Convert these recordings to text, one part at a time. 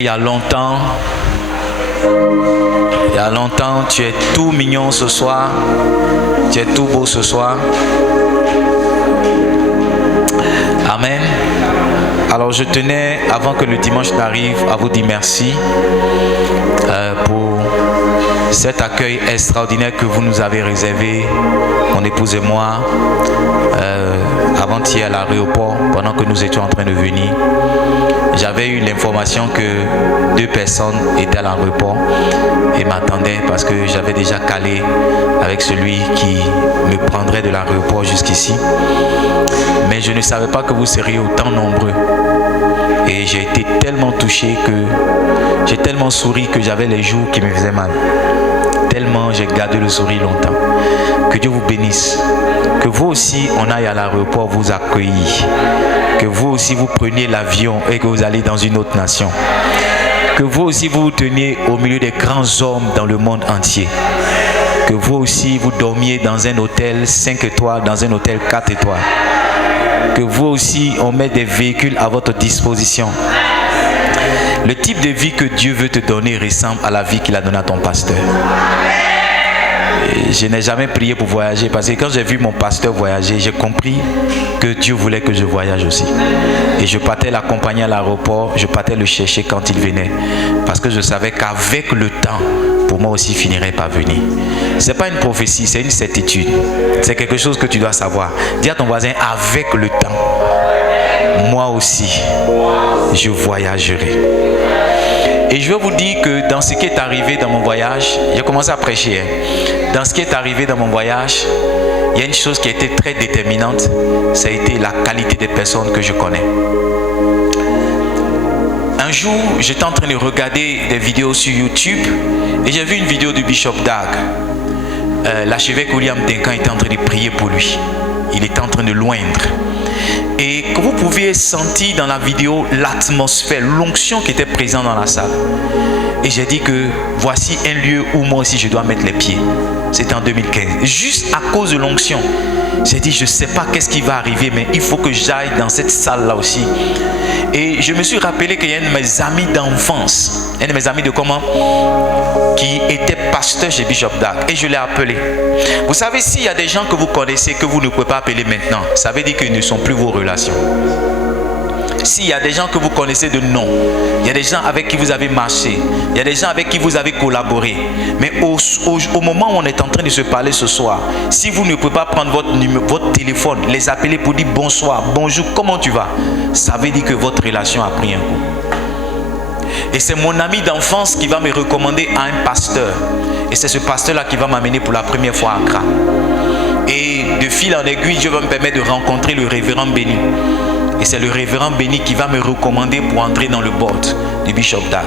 Il y a longtemps, tu es tout mignon ce soir, tu es tout beau ce soir. Amen. Alors je tenais, avant que le dimanche n'arrive, à vous dire merci pour cet accueil extraordinaire que vous nous avez réservé, mon épouse et moi, avant-hier à l'aéroport, pendant que nous étions en train de venir. J'avais eu l'information que 2 personnes étaient à l'aéroport et m'attendaient parce que j'avais déjà calé avec celui qui me prendrait de l'aéroport jusqu'ici. Mais je ne savais pas que vous seriez autant nombreux. Et j'ai été tellement touché que j'ai tellement souri que j'avais les joues qui me faisaient mal. Tellement j'ai gardé le sourire longtemps. Que Dieu vous bénisse. Que vous aussi, on aille à l'aéroport vous accueillir. Que vous aussi, vous preniez l'avion et que vous allez dans une autre nation. Que vous aussi, vous vous teniez au milieu des grands hommes dans le monde entier. Que vous aussi, vous dormiez dans un hôtel 5 étoiles, dans un hôtel 4 étoiles. Que vous aussi, on met des véhicules à votre disposition. Le type de vie que Dieu veut te donner ressemble à la vie qu'il a donnée à ton pasteur. Je n'ai jamais prié pour voyager parce que quand j'ai vu mon pasteur voyager, j'ai compris que Dieu voulait que je voyage aussi. Et je partais l'accompagner à l'aéroport, je partais le chercher quand il venait. Parce que je savais qu'avec le temps, pour moi aussi, il finirait par venir. Ce n'est pas une prophétie, c'est une certitude. C'est quelque chose que tu dois savoir. Dis à ton voisin, avec le temps, moi aussi, je voyagerai. Et je veux vous dire que dans ce qui est arrivé dans mon voyage, j'ai commencé à prêcher. Dans ce qui est arrivé dans mon voyage, il y a une chose qui a été très déterminante, ça a été la qualité des personnes que je connais. Un jour, j'étais en train de regarder des vidéos sur YouTube et j'ai vu une vidéo du Bishop Dag. L'archevêque William Duncan était en train de prier pour lui. Il était en train de l'oindre. Et que vous pouviez sentir dans la vidéo l'atmosphère, l'onction qui était présente dans la salle. Et j'ai dit que voici un lieu où moi aussi je dois mettre les pieds. C'était en 2015. Juste à cause de l'onction. J'ai dit je ne sais pas qu'est-ce qui va arriver, mais il faut que j'aille dans cette salle-là aussi. Et je me suis rappelé qu'il y a un de mes amis d'enfance, un de mes amis de comment, qui était pasteur chez Bishop Dag. Et je l'ai appelé. Vous savez, s'il y a des gens que vous connaissez, que vous ne pouvez pas appeler maintenant, ça veut dire qu'ils ne sont plus vos relations. S'il y a des gens que vous connaissez de nom, il y a des gens avec qui vous avez marché, il y a des gens avec qui vous avez collaboré. Mais au moment où on est en train de se parler ce soir, si vous ne pouvez pas prendre votre téléphone, les appeler pour dire bonsoir, bonjour, comment tu vas? Ça veut dire que votre relation a pris un coup. Et c'est mon ami d'enfance qui va me recommander à un pasteur. Et c'est ce pasteur-là qui va m'amener pour la première fois à Accra. Et de fil en aiguille, Dieu va me permettre de rencontrer le révérend Béni. Et c'est le révérend Béni qui va me recommander pour entrer dans le board du Bishop Dag.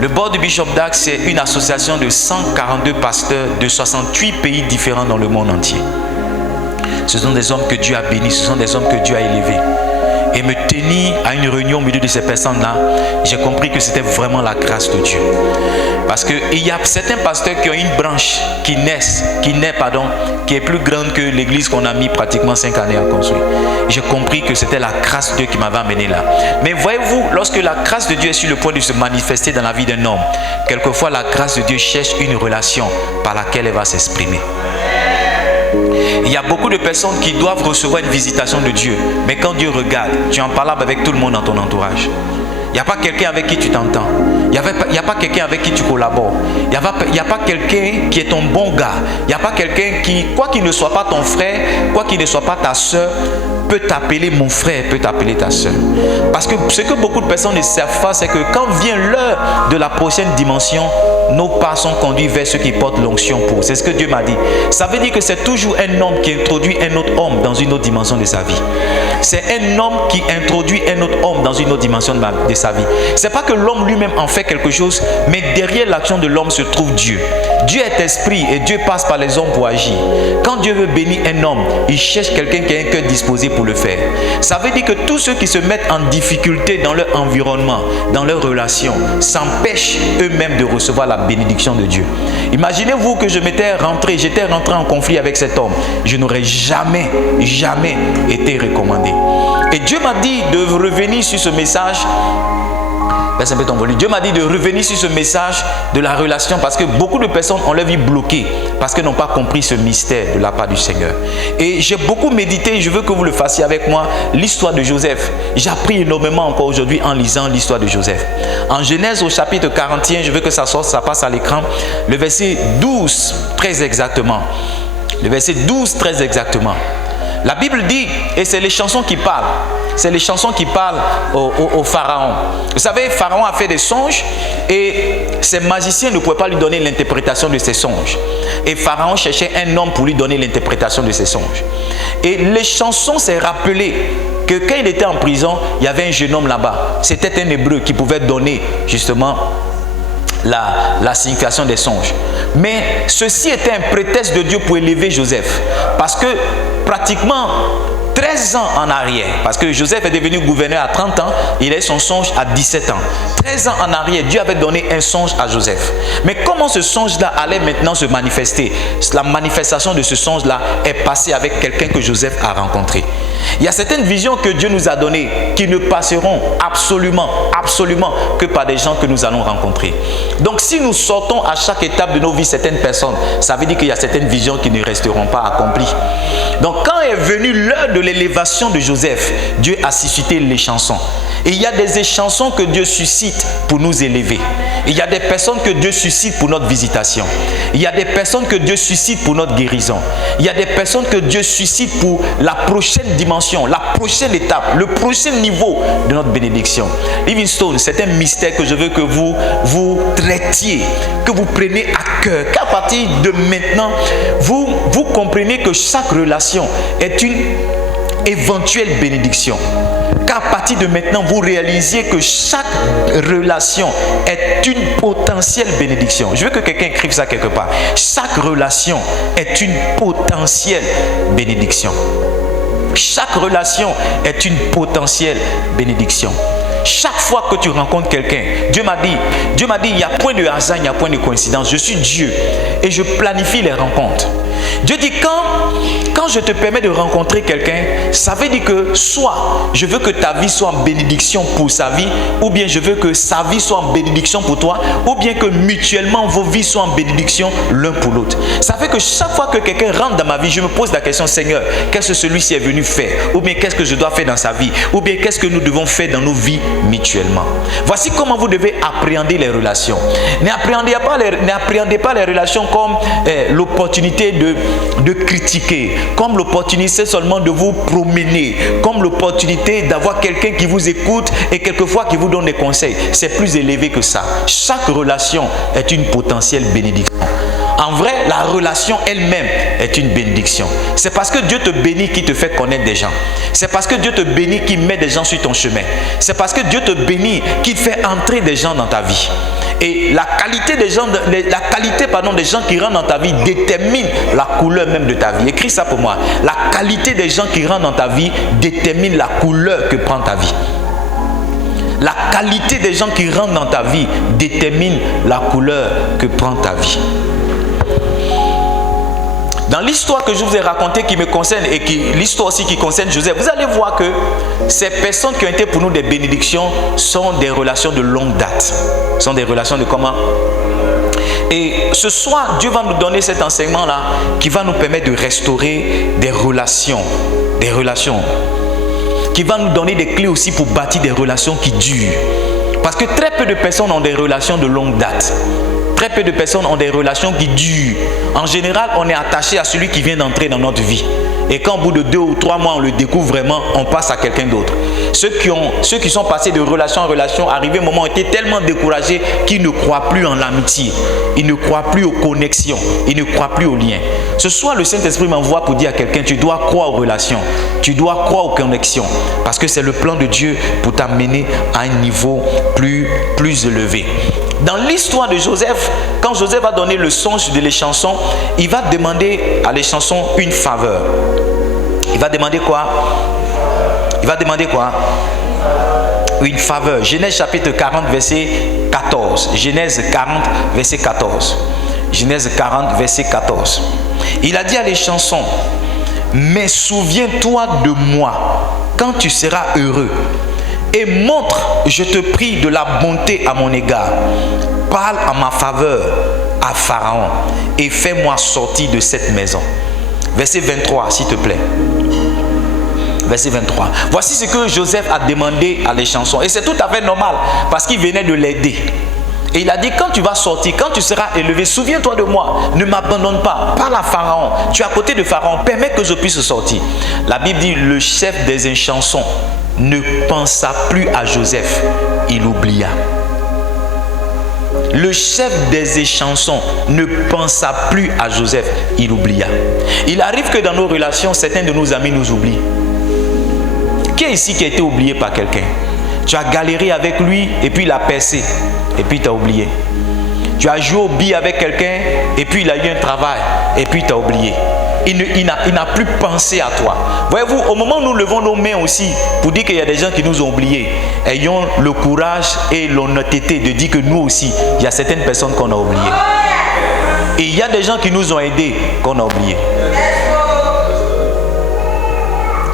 Le board du Bishop Dag, c'est une association de 142 pasteurs de 68 pays différents dans le monde entier. Ce sont des hommes que Dieu a bénis, ce sont des hommes que Dieu a élevés. Et me tenir à une réunion au milieu de ces personnes-là, j'ai compris que c'était vraiment la grâce de Dieu. Parce qu'il y a certains pasteurs qui ont une branche qui est plus grande que l'église qu'on a mis pratiquement 5 années à construire. J'ai compris que c'était la grâce de Dieu qui m'avait amené là. Mais voyez-vous, lorsque la grâce de Dieu est sur le point de se manifester dans la vie d'un homme, quelquefois la grâce de Dieu cherche une relation par laquelle elle va s'exprimer. Il y a beaucoup de personnes qui doivent recevoir une visitation de Dieu. Mais quand Dieu regarde, tu en parles avec tout le monde dans ton entourage. Il n'y a pas quelqu'un avec qui tu t'entends. Il n'y a pas quelqu'un avec qui tu collabores. Il n'y a pas quelqu'un qui est ton bon gars. Il n'y a pas quelqu'un qui, quoi qu'il ne soit pas ton frère, quoi qu'il ne soit pas ta soeur, peut t'appeler mon frère, peut t'appeler ta soeur. Parce que ce que beaucoup de personnes ne savent pas, c'est que quand vient l'heure de la prochaine dimension, nos pas sont conduits vers ceux qui portent l'onction pour. C'est ce que Dieu m'a dit. Ça veut dire que c'est toujours un homme qui introduit un autre homme dans une autre dimension de sa vie. C'est un homme qui introduit un autre homme dans une autre dimension de sa vie. C'est pas que l'homme lui-même en fait quelque chose, mais derrière l'action de l'homme se trouve Dieu. Dieu est esprit et Dieu passe par les hommes pour agir. Quand Dieu veut bénir un homme, il cherche quelqu'un qui a un cœur disposé pour le faire. Ça veut dire que tous ceux qui se mettent en difficulté dans leur environnement, dans leurs relations, s'empêchent eux-mêmes de recevoir la bénédiction de Dieu. Imaginez-vous que j'étais rentré en conflit avec cet homme. Je n'aurais jamais été recommandé. Et Dieu m'a dit de revenir sur ce message Baisse un peu ton volume. Dieu m'a dit de revenir sur ce message de la relation parce que beaucoup de personnes ont leur vie bloquée parce qu'elles n'ont pas compris ce mystère de la part du Seigneur. Et j'ai beaucoup médité, je veux que vous le fassiez avec moi, l'histoire de Joseph. J'ai appris énormément encore aujourd'hui en lisant l'histoire de Joseph. En Genèse au chapitre 41, je veux que ça sorte, ça passe à l'écran, le verset 12, très exactement. Le verset 12, très exactement. La Bible dit, et c'est les chansons qui parlent, c'est les chansons qui parlent au Pharaon. Vous savez, Pharaon a fait des songes et ses magiciens ne pouvaient pas lui donner l'interprétation de ses songes. Et Pharaon cherchait un homme pour lui donner l'interprétation de ses songes. Et les chansons s'est rappelé que quand il était en prison, il y avait un jeune homme là-bas. C'était un Hébreu qui pouvait donner justement la signification des songes. Mais ceci était un prétexte de Dieu pour élever Joseph. Parce que pratiquement 13 ans en arrière, parce que Joseph est devenu gouverneur à 30 ans, il a eu son songe à 17 ans. 13 ans en arrière, Dieu avait donné un songe à Joseph. Mais comment ce songe-là allait maintenant se manifester? La manifestation de ce songe-là est passée avec quelqu'un que Joseph a rencontré. Il y a certaines visions que Dieu nous a données qui ne passeront absolument que par des gens que nous allons rencontrer. Donc si nous sortons à chaque étape de nos vies certaines personnes, ça veut dire qu'il y a certaines visions qui ne resteront pas accomplies. Donc quand est venue l'heure de l'élévation de Joseph, Dieu a suscité les chansons. Et il y a des chansons que Dieu suscite pour nous élever. Il y a des personnes que Dieu suscite pour notre visitation. Il y a des personnes que Dieu suscite pour notre guérison. Il y a des personnes que Dieu suscite pour la prochaine dimension, la prochaine étape, le prochain niveau de notre bénédiction. Livingstone, c'est un mystère que je veux que vous traitiez, que vous preniez à cœur, qu'à partir de maintenant, vous comprenez que chaque relation est une éventuelle bénédiction. Qu'à partir de maintenant, vous réalisiez que chaque relation est une potentielle bénédiction. Je veux que quelqu'un écrive ça quelque part. Chaque relation est une potentielle bénédiction. Chaque relation est une potentielle bénédiction. Chaque fois que tu rencontres quelqu'un, Dieu m'a dit, il n'y a point de hasard, il n'y a point de coïncidence. Je suis Dieu et je planifie les rencontres. Dieu dit, quand je te permets de rencontrer quelqu'un, ça veut dire que soit je veux que ta vie soit en bénédiction pour sa vie, ou bien je veux que sa vie soit en bénédiction pour toi, ou bien que mutuellement vos vies soient en bénédiction l'un pour l'autre. Ça fait que chaque fois que quelqu'un rentre dans ma vie, je me pose la question, Seigneur, qu'est-ce que celui-ci est venu faire? Ou bien qu'est-ce que je dois faire dans sa vie? Ou bien qu'est-ce que nous devons faire dans nos vies mutuellement? Voici comment vous devez appréhender les relations. N'appréhendez pas les relations comme l'opportunité de critiquer, comme l'opportunité seulement de vous promener, comme l'opportunité d'avoir quelqu'un qui vous écoute et quelquefois qui vous donne des conseils. C'est plus élevé que ça. Chaque relation est une potentielle bénédiction. En vrai, la relation elle-même est une bénédiction. C'est parce que Dieu te bénit qu'il te fait connaître des gens. C'est parce que Dieu te bénit qu'il met des gens sur ton chemin. C'est parce que Dieu te bénit qu'il fait entrer des gens dans ta vie. Et la qualité des gens qui rentrent dans ta vie détermine la couleur même de ta vie. Écris ça pour moi. La qualité des gens qui rentrent dans ta vie détermine la couleur que prend ta vie. La qualité des gens qui rentrent dans ta vie détermine la couleur que prend ta vie. Dans l'histoire que je vous ai racontée qui me concerne et l'histoire aussi qui concerne Joseph, vous allez voir que ces personnes qui ont été pour nous des bénédictions sont des relations de longue date. Sont des relations de comment? Et ce soir, Dieu va nous donner cet enseignement-là qui va nous permettre de restaurer des relations. Des relations. Qui va nous donner des clés aussi pour bâtir des relations qui durent. Parce que très peu de personnes ont des relations de longue date. Très peu de personnes ont des relations qui durent. En général, on est attaché à celui qui vient d'entrer dans notre vie. Et quand au bout de 2 ou 3 mois, on le découvre vraiment, on passe à quelqu'un d'autre. Ceux qui sont passés de relation en relation, arrivé un moment, ont été tellement découragés qu'ils ne croient plus en l'amitié. Ils ne croient plus aux connexions. Ils ne croient plus aux liens. Ce soir, le Saint-Esprit m'envoie pour dire à quelqu'un, tu dois croire aux relations. Tu dois croire aux connexions. Parce que c'est le plan de Dieu pour t'amener à un niveau plus élevé. Dans l'histoire de Joseph, quand Joseph va donner le songe de l'échanson, il va demander à l'échanson une faveur. Il va demander quoi? Une faveur. Genèse chapitre 40, verset 14. Genèse 40, verset 14. Genèse 40, verset 14. Il a dit à l'échanson, mais souviens-toi de moi quand tu seras heureux et montre, je te prie, de la bonté à mon égard. Parle en ma faveur à Pharaon et fais-moi sortir de cette maison. Verset 23, s'il te plaît. Verset 23. Voici ce que Joseph a demandé à l'échanson. Et c'est tout à fait normal parce qu'il venait de l'aider. Et il a dit, quand tu vas sortir, quand tu seras élevé, souviens-toi de moi, ne m'abandonne pas, parle à Pharaon, tu es à côté de Pharaon, permets que je puisse sortir. La Bible dit, le chef des échansons ne pensa plus à Joseph, il oublia. Le chef des échansons ne pensa plus à Joseph, il oublia. Il arrive que dans nos relations, certains de nos amis nous oublient. Qui est ici qui a été oublié par quelqu'un? Tu as galéré avec lui et puis il a percé et puis tu as oublié. Tu as joué au billes avec quelqu'un et puis il a eu un travail et puis tu as oublié. Il n'a plus pensé à toi. Voyez-vous, au moment où nous levons nos mains aussi pour dire qu'il y a des gens qui nous ont oubliés, ayons le courage et l'honnêteté de dire que nous aussi, il y a certaines personnes qu'on a oubliées. Et il y a des gens qui nous ont aidés qu'on a oubliés.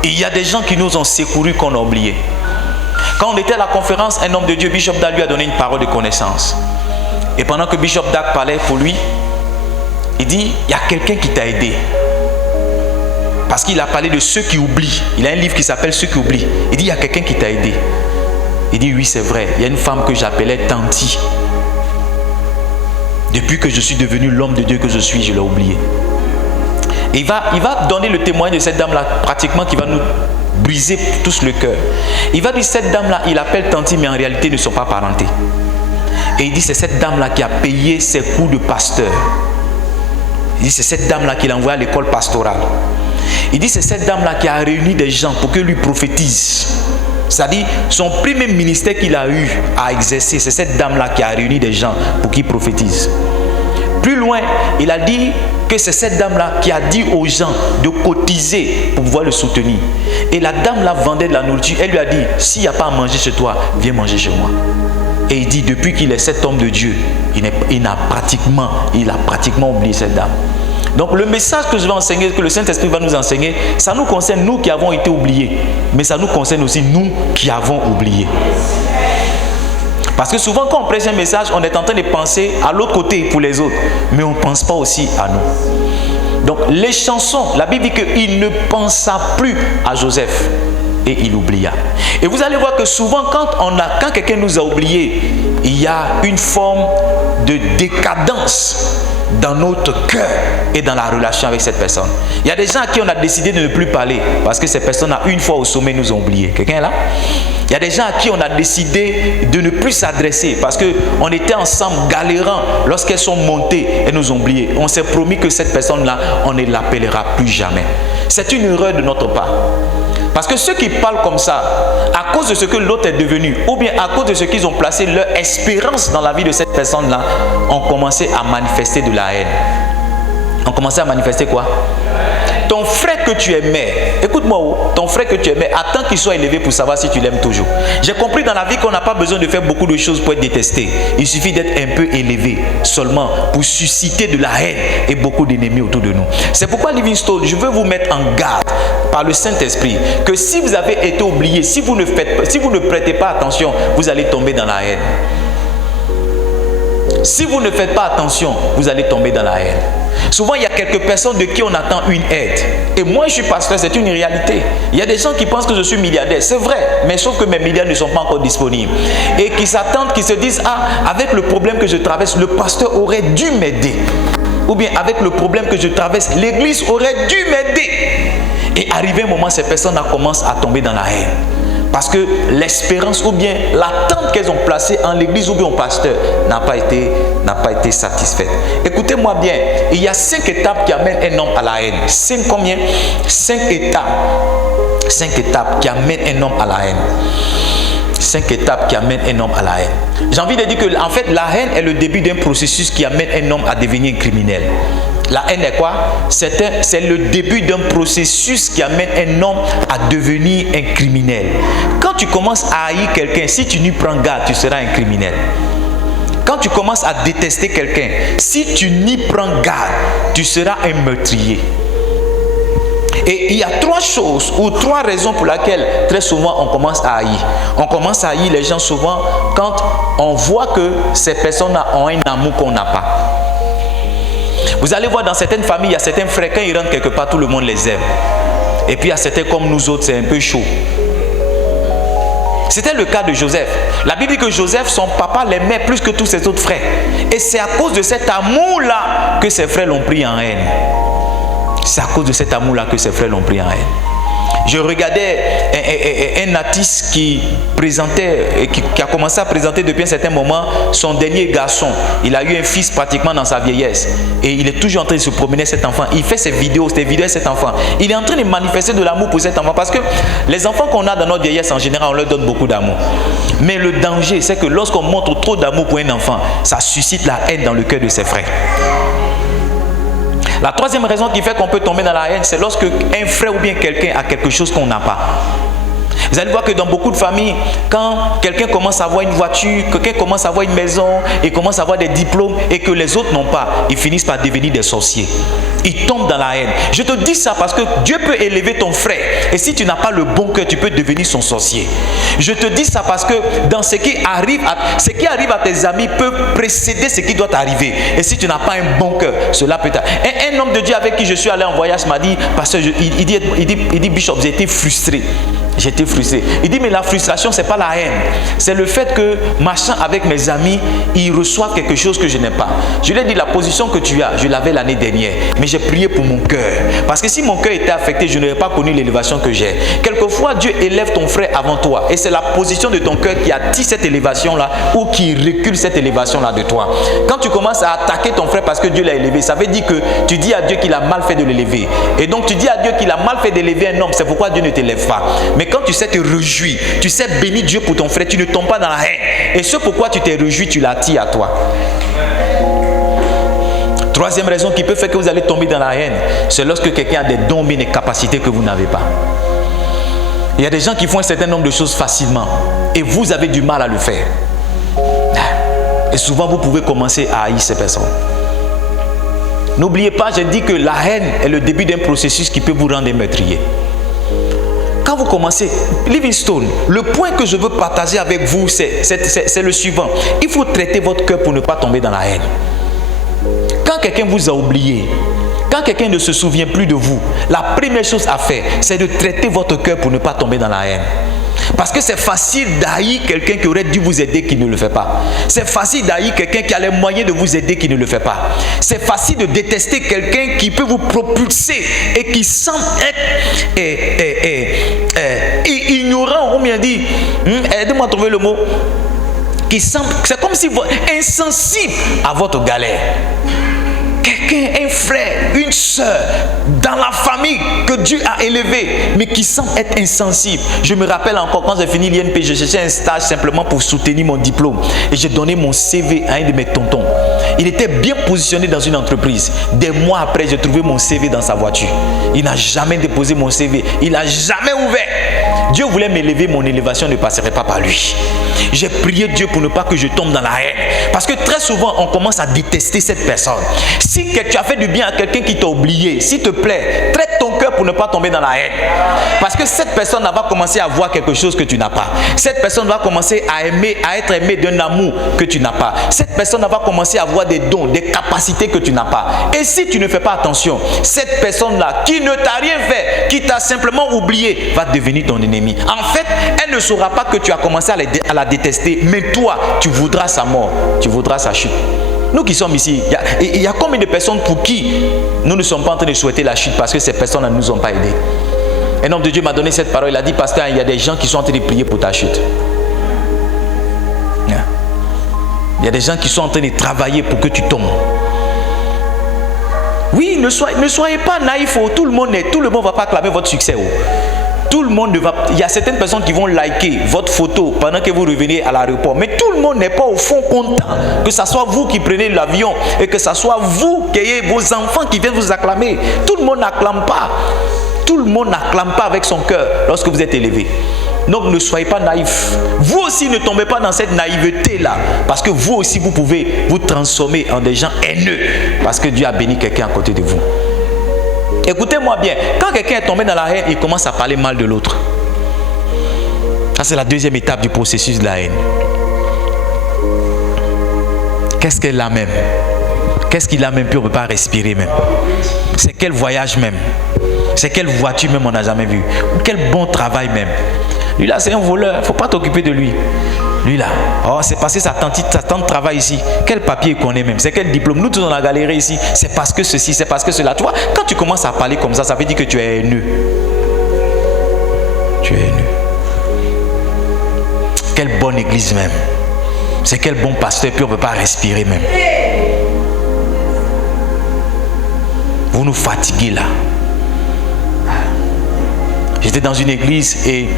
Et il y a des gens qui nous ont secourus qu'on a oubliés. Quand on était à la conférence, un homme de Dieu, Bishop Dag, lui a donné une parole de connaissance. Et pendant que Bishop Dag parlait pour lui, il dit, il y a quelqu'un qui t'a aidé. Parce qu'il a parlé de ceux qui oublient. Il a un livre qui s'appelle Ceux qui oublient. Il dit, il y a quelqu'un qui t'a aidé. Il dit, oui, c'est vrai. Il y a une femme que j'appelais Tanti. Depuis que je suis devenu l'homme de Dieu que je suis, je l'ai oublié. Et il va donner le témoignage de cette dame-là, pratiquement, qui va nous briser tous le cœur. Il va dire, cette dame-là, il appelle Tanti, mais en réalité, ils ne sont pas parentés. Et il dit, c'est cette dame-là qui a payé ses cours de pasteur. Il dit, c'est cette dame-là qui l'a envoyé à l'école pastorale. Il dit, c'est cette dame-là qui a réuni des gens pour que lui prophétise. C'est-à-dire, son premier ministère qu'il a eu à exercer, c'est cette dame-là qui a réuni des gens pour qu'il prophétise. Plus loin, il a dit que c'est cette dame-là qui a dit aux gens de cotiser pour pouvoir le soutenir. Et la dame-là vendait de la nourriture. Elle lui a dit, s'il n'y a pas à manger chez toi, viens manger chez moi. Et il dit, depuis qu'il est cet homme de Dieu, il a pratiquement oublié cette dame. Donc le message que je vais enseigner, que le Saint-Esprit va nous enseigner, ça nous concerne nous qui avons été oubliés. Mais ça nous concerne aussi nous qui avons oublié. Parce que souvent quand on prêche un message, on est en train de penser à l'autre côté pour les autres. Mais on ne pense pas aussi à nous. Donc les chansons, la Bible dit qu'il ne pensa plus à Joseph. Et il oublia. Et vous allez voir que souvent quand quelqu'un nous a oubliés, il y a une forme de décadence dans notre cœur et dans la relation avec cette personne. Il y a des gens à qui on a décidé de ne plus parler parce que ces personnes, une fois au sommet, nous ont oubliés. Quelqu'un est là? Il y a des gens à qui on a décidé de ne plus s'adresser parce qu'on était ensemble galérant. Lorsqu'elles sont montées, elles nous ont oubliés. On s'est promis que cette personne-là, on ne l'appellera plus jamais. C'est une erreur de notre part. Parce que ceux qui parlent comme ça, à cause de ce que l'autre est devenu, ou bien à cause de ce qu'ils ont placé leur espérance dans la vie de cette personne-là, ont commencé à manifester de la haine. Ont commencé à manifester quoi? Ton frère que tu aimais, écoute-moi, ton frère que tu aimais, attends qu'il soit élevé pour savoir si tu l'aimes toujours. J'ai compris dans la vie qu'on n'a pas besoin de faire beaucoup de choses pour être détesté. Il suffit d'être un peu élevé seulement pour susciter de la haine et beaucoup d'ennemis autour de nous. C'est pourquoi Livingstone, je veux vous mettre en garde par le Saint-Esprit que si vous avez été oublié, si vous ne prêtez pas attention, vous allez tomber dans la haine. Si vous ne faites pas attention, vous allez tomber dans la haine. Souvent, il y a quelques personnes de qui on attend une aide. Et moi, je suis pasteur, c'est une réalité. Il y a des gens qui pensent que je suis milliardaire. C'est vrai, mais sauf que mes milliards ne sont pas encore disponibles. Et qui s'attendent, qui se disent, ah, avec le problème que je traverse, le pasteur aurait dû m'aider. Ou bien, avec le problème que je traverse, l'église aurait dû m'aider. Et arrivé un moment, ces personnes commencent à tomber dans la haine. Parce que l'espérance ou bien l'attente qu'elles ont placée en l'église ou bien au pasteur n'a pas été satisfaite. Écoutez-moi bien, il y a 5 étapes qui amènent un homme à la haine. 5 combien? 5 étapes. 5 étapes qui amènent un homme à la haine. 5 étapes qui amènent un homme à la haine. J'ai envie de dire que en fait la haine est le début d'un processus qui amène un homme à devenir un criminel. La haine est quoi? C'est le début d'un processus qui amène un homme à devenir un criminel. Quand tu commences à haïr quelqu'un, si tu n'y prends garde, tu seras un criminel. Quand tu commences à détester quelqu'un, si tu n'y prends garde, tu seras un meurtrier. Et il y a 3 choses ou 3 raisons pour lesquelles très souvent on commence à haïr. On commence à haïr les gens souvent quand on voit que ces personnes-là ont un amour qu'on n'a pas. Vous allez voir dans certaines familles, il y a certains frères, quand ils rentrent quelque part, tout le monde les aime. Et puis il y a certains comme nous autres, c'est un peu chaud. C'était le cas de Joseph. La Bible dit que Joseph, son papa l'aimait plus que tous ses autres frères. Et c'est à cause de cet amour-là que ses frères l'ont pris en haine. C'est à cause de cet amour-là que ses frères l'ont pris en haine. Je regardais un artiste qui présentait, qui a commencé à présenter depuis un certain moment son dernier garçon. Il a eu un fils pratiquement dans sa vieillesse. Et il est toujours en train de se promener cet enfant. Il fait ses vidéos à cet enfant. Il est en train de manifester de l'amour pour cet enfant. Parce que les enfants qu'on a dans notre vieillesse, en général, on leur donne beaucoup d'amour. Mais le danger, c'est que lorsqu'on montre trop d'amour pour un enfant, ça suscite la haine dans le cœur de ses frères. La 3e raison qui fait qu'on peut tomber dans la haine, c'est lorsque un frère ou bien quelqu'un a quelque chose qu'on n'a pas. Vous allez voir que dans beaucoup de familles, quand quelqu'un commence à avoir une voiture, quelqu'un commence à avoir une maison, et commence à avoir des diplômes et que les autres n'ont pas, ils finissent par devenir des sorciers. Ils tombent dans la haine. Je te dis ça parce que Dieu peut élever ton frère. Et si tu n'as pas le bon cœur, tu peux devenir son sorcier. Je te dis ça parce que dans ce qui arrive à tes amis peut précéder ce qui doit arriver. Et si tu n'as pas un bon cœur, cela peut être... Un homme de Dieu avec qui je suis allé en voyage m'a dit, parce que il dit Bishop, j'ai été frustré. J'étais frustré. Il dit, mais la frustration, ce n'est pas la haine. C'est le fait que, marchant avec mes amis, ils reçoivent quelque chose que je n'ai pas. Je lui ai dit, la position que tu as, je l'avais l'année dernière. Mais j'ai prié pour mon cœur. Parce que si mon cœur était affecté, je n'aurais pas connu l'élévation que j'ai. Quelquefois, Dieu élève ton frère avant toi. Et c'est la position de ton cœur qui attire cette élévation-là ou qui recule cette élévation-là de toi. Quand tu commences à attaquer ton frère parce que Dieu l'a élevé, ça veut dire que tu dis à Dieu qu'il a mal fait de l'élever. Et donc, tu dis à Dieu qu'il a mal fait d'élever un homme. C'est pourquoi Dieu ne t'élève pas. Mais quand tu sais te réjouir, tu sais bénir Dieu pour ton frère, tu ne tombes pas dans la haine. Et ce pourquoi tu t'es réjoui, tu l'attires à toi. 3e raison qui peut faire que vous allez tomber dans la haine, c'est lorsque quelqu'un a des dons et des capacités que vous n'avez pas. Il y a des gens qui font un certain nombre de choses facilement et vous avez du mal à le faire. Et souvent vous pouvez commencer à haïr ces personnes. N'oubliez pas, j'ai dit que la haine est le début d'un processus qui peut vous rendre un meurtrier. Quand vous commencez, Livingstone, le point que je veux partager avec vous, c'est le suivant. Il faut traiter votre cœur pour ne pas tomber dans la haine. Quand quelqu'un vous a oublié, quand quelqu'un ne se souvient plus de vous, la première chose à faire, c'est de traiter votre cœur pour ne pas tomber dans la haine. Parce que c'est facile d'haïr quelqu'un qui aurait dû vous aider qui ne le fait pas. C'est facile d'haïr quelqu'un qui a les moyens de vous aider qui ne le fait pas. C'est facile de détester quelqu'un qui peut vous propulser et qui semble être ignorant, ou bien dit, aidez-moi à trouver le mot, qui semble, c'est comme si vous êtes insensible à votre galère. Quelqu'un, un frère, une soeur, dans la famille que Dieu a élevé, mais qui semble être insensible. Je me rappelle encore quand j'ai fini l'INP, je cherchais un stage simplement pour soutenir mon diplôme. Et j'ai donné mon CV à un de mes tontons. Il était bien positionné dans une entreprise. Des mois après, j'ai trouvé mon CV dans sa voiture. Il n'a jamais déposé mon CV. Il n'a jamais ouvert. Dieu voulait m'élever, mon élévation ne passerait pas par lui. J'ai prié Dieu pour ne pas que je tombe dans la haine. Parce que très souvent, on commence à détester cette personne. Si tu as fait du bien à quelqu'un qui t'a oublié, s'il te plaît, traite ton cœur pour ne pas tomber dans la haine. Parce que cette personne va commencer à voir quelque chose que tu n'as pas. Cette personne va commencer à aimer, à être aimée d'un amour que tu n'as pas. Cette personne va commencer à avoir des dons, des capacités que tu n'as pas. Et si tu ne fais pas attention, cette personne-là qui ne t'a rien fait, qui t'a simplement oublié, va devenir ton ennemi. En fait, elle ne saura pas que tu as commencé à la détester, mais toi, tu voudras sa mort, tu voudras sa chute. Nous qui sommes ici, il y a combien de personnes pour qui nous ne sommes pas en train de souhaiter la chute parce que ces personnes ne nous ont pas aidés. Un homme de Dieu m'a donné cette parole, il a dit, pasteur, il y a des gens qui sont en train de prier pour ta chute. Il y a des gens qui sont en train de travailler pour que tu tombes. Oui, ne soyez pas naïfs, tout le monde ne va pas acclamer votre succès. Tout le monde va... Il y a certaines personnes qui vont liker votre photo pendant que vous revenez à l'aéroport. Mais tout le monde n'est pas au fond content. Que ce soit vous qui prenez l'avion et que ce soit vous qui ayez vos enfants qui viennent vous acclamer. Tout le monde n'acclame pas. Tout le monde n'acclame pas avec son cœur lorsque vous êtes élevé. Donc ne soyez pas naïfs. Vous aussi ne tombez pas dans cette naïveté-là. Parce que vous aussi vous pouvez vous transformer en des gens haineux. Parce que Dieu a béni quelqu'un à côté de vous. Écoutez-moi bien, quand quelqu'un est tombé dans la haine, il commence à parler mal de l'autre. Ça, c'est la deuxième étape du processus de la haine. Qu'est-ce qu'elle a même? Qu'est-ce qu'il a même pu, on ne peut pas respirer même? C'est quel voyage même? C'est quelle voiture même on n'a jamais vu? Ou quel bon travail même? Lui là, c'est un voleur, il ne faut pas t'occuper de lui. Lui là, oh, c'est parce que sa tante travaille ici. Quel papier il connaît même? C'est quel diplôme? Nous tous on a galéré ici. C'est parce que ceci, c'est parce que cela. Tu vois, quand tu commences à parler comme ça veut dire que tu es haineux. Tu es haineux. Quelle bonne église même. C'est quel bon pasteur, puis on ne peut pas respirer même. Vous nous fatiguez là. J'étais dans une église et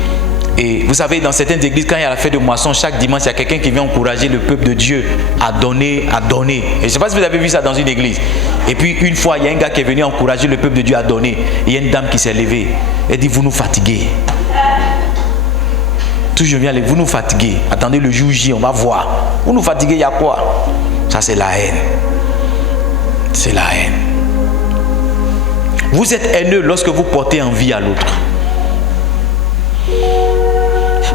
vous savez, dans certaines églises, quand il y a la fête de moisson, chaque dimanche, il y a quelqu'un qui vient encourager le peuple de Dieu à donner, à donner. Et je ne sais pas si vous avez vu ça dans une église. Et puis une fois, il y a un gars qui est venu encourager le peuple de Dieu à donner. Et il y a une dame qui s'est levée. Elle dit, vous nous fatiguez. Toujours bien, vous nous fatiguez. Attendez le jour J, on va voir. Vous nous fatiguez, il y a quoi? Ça, c'est la haine. C'est la haine. Vous êtes haineux lorsque vous portez envie à l'autre.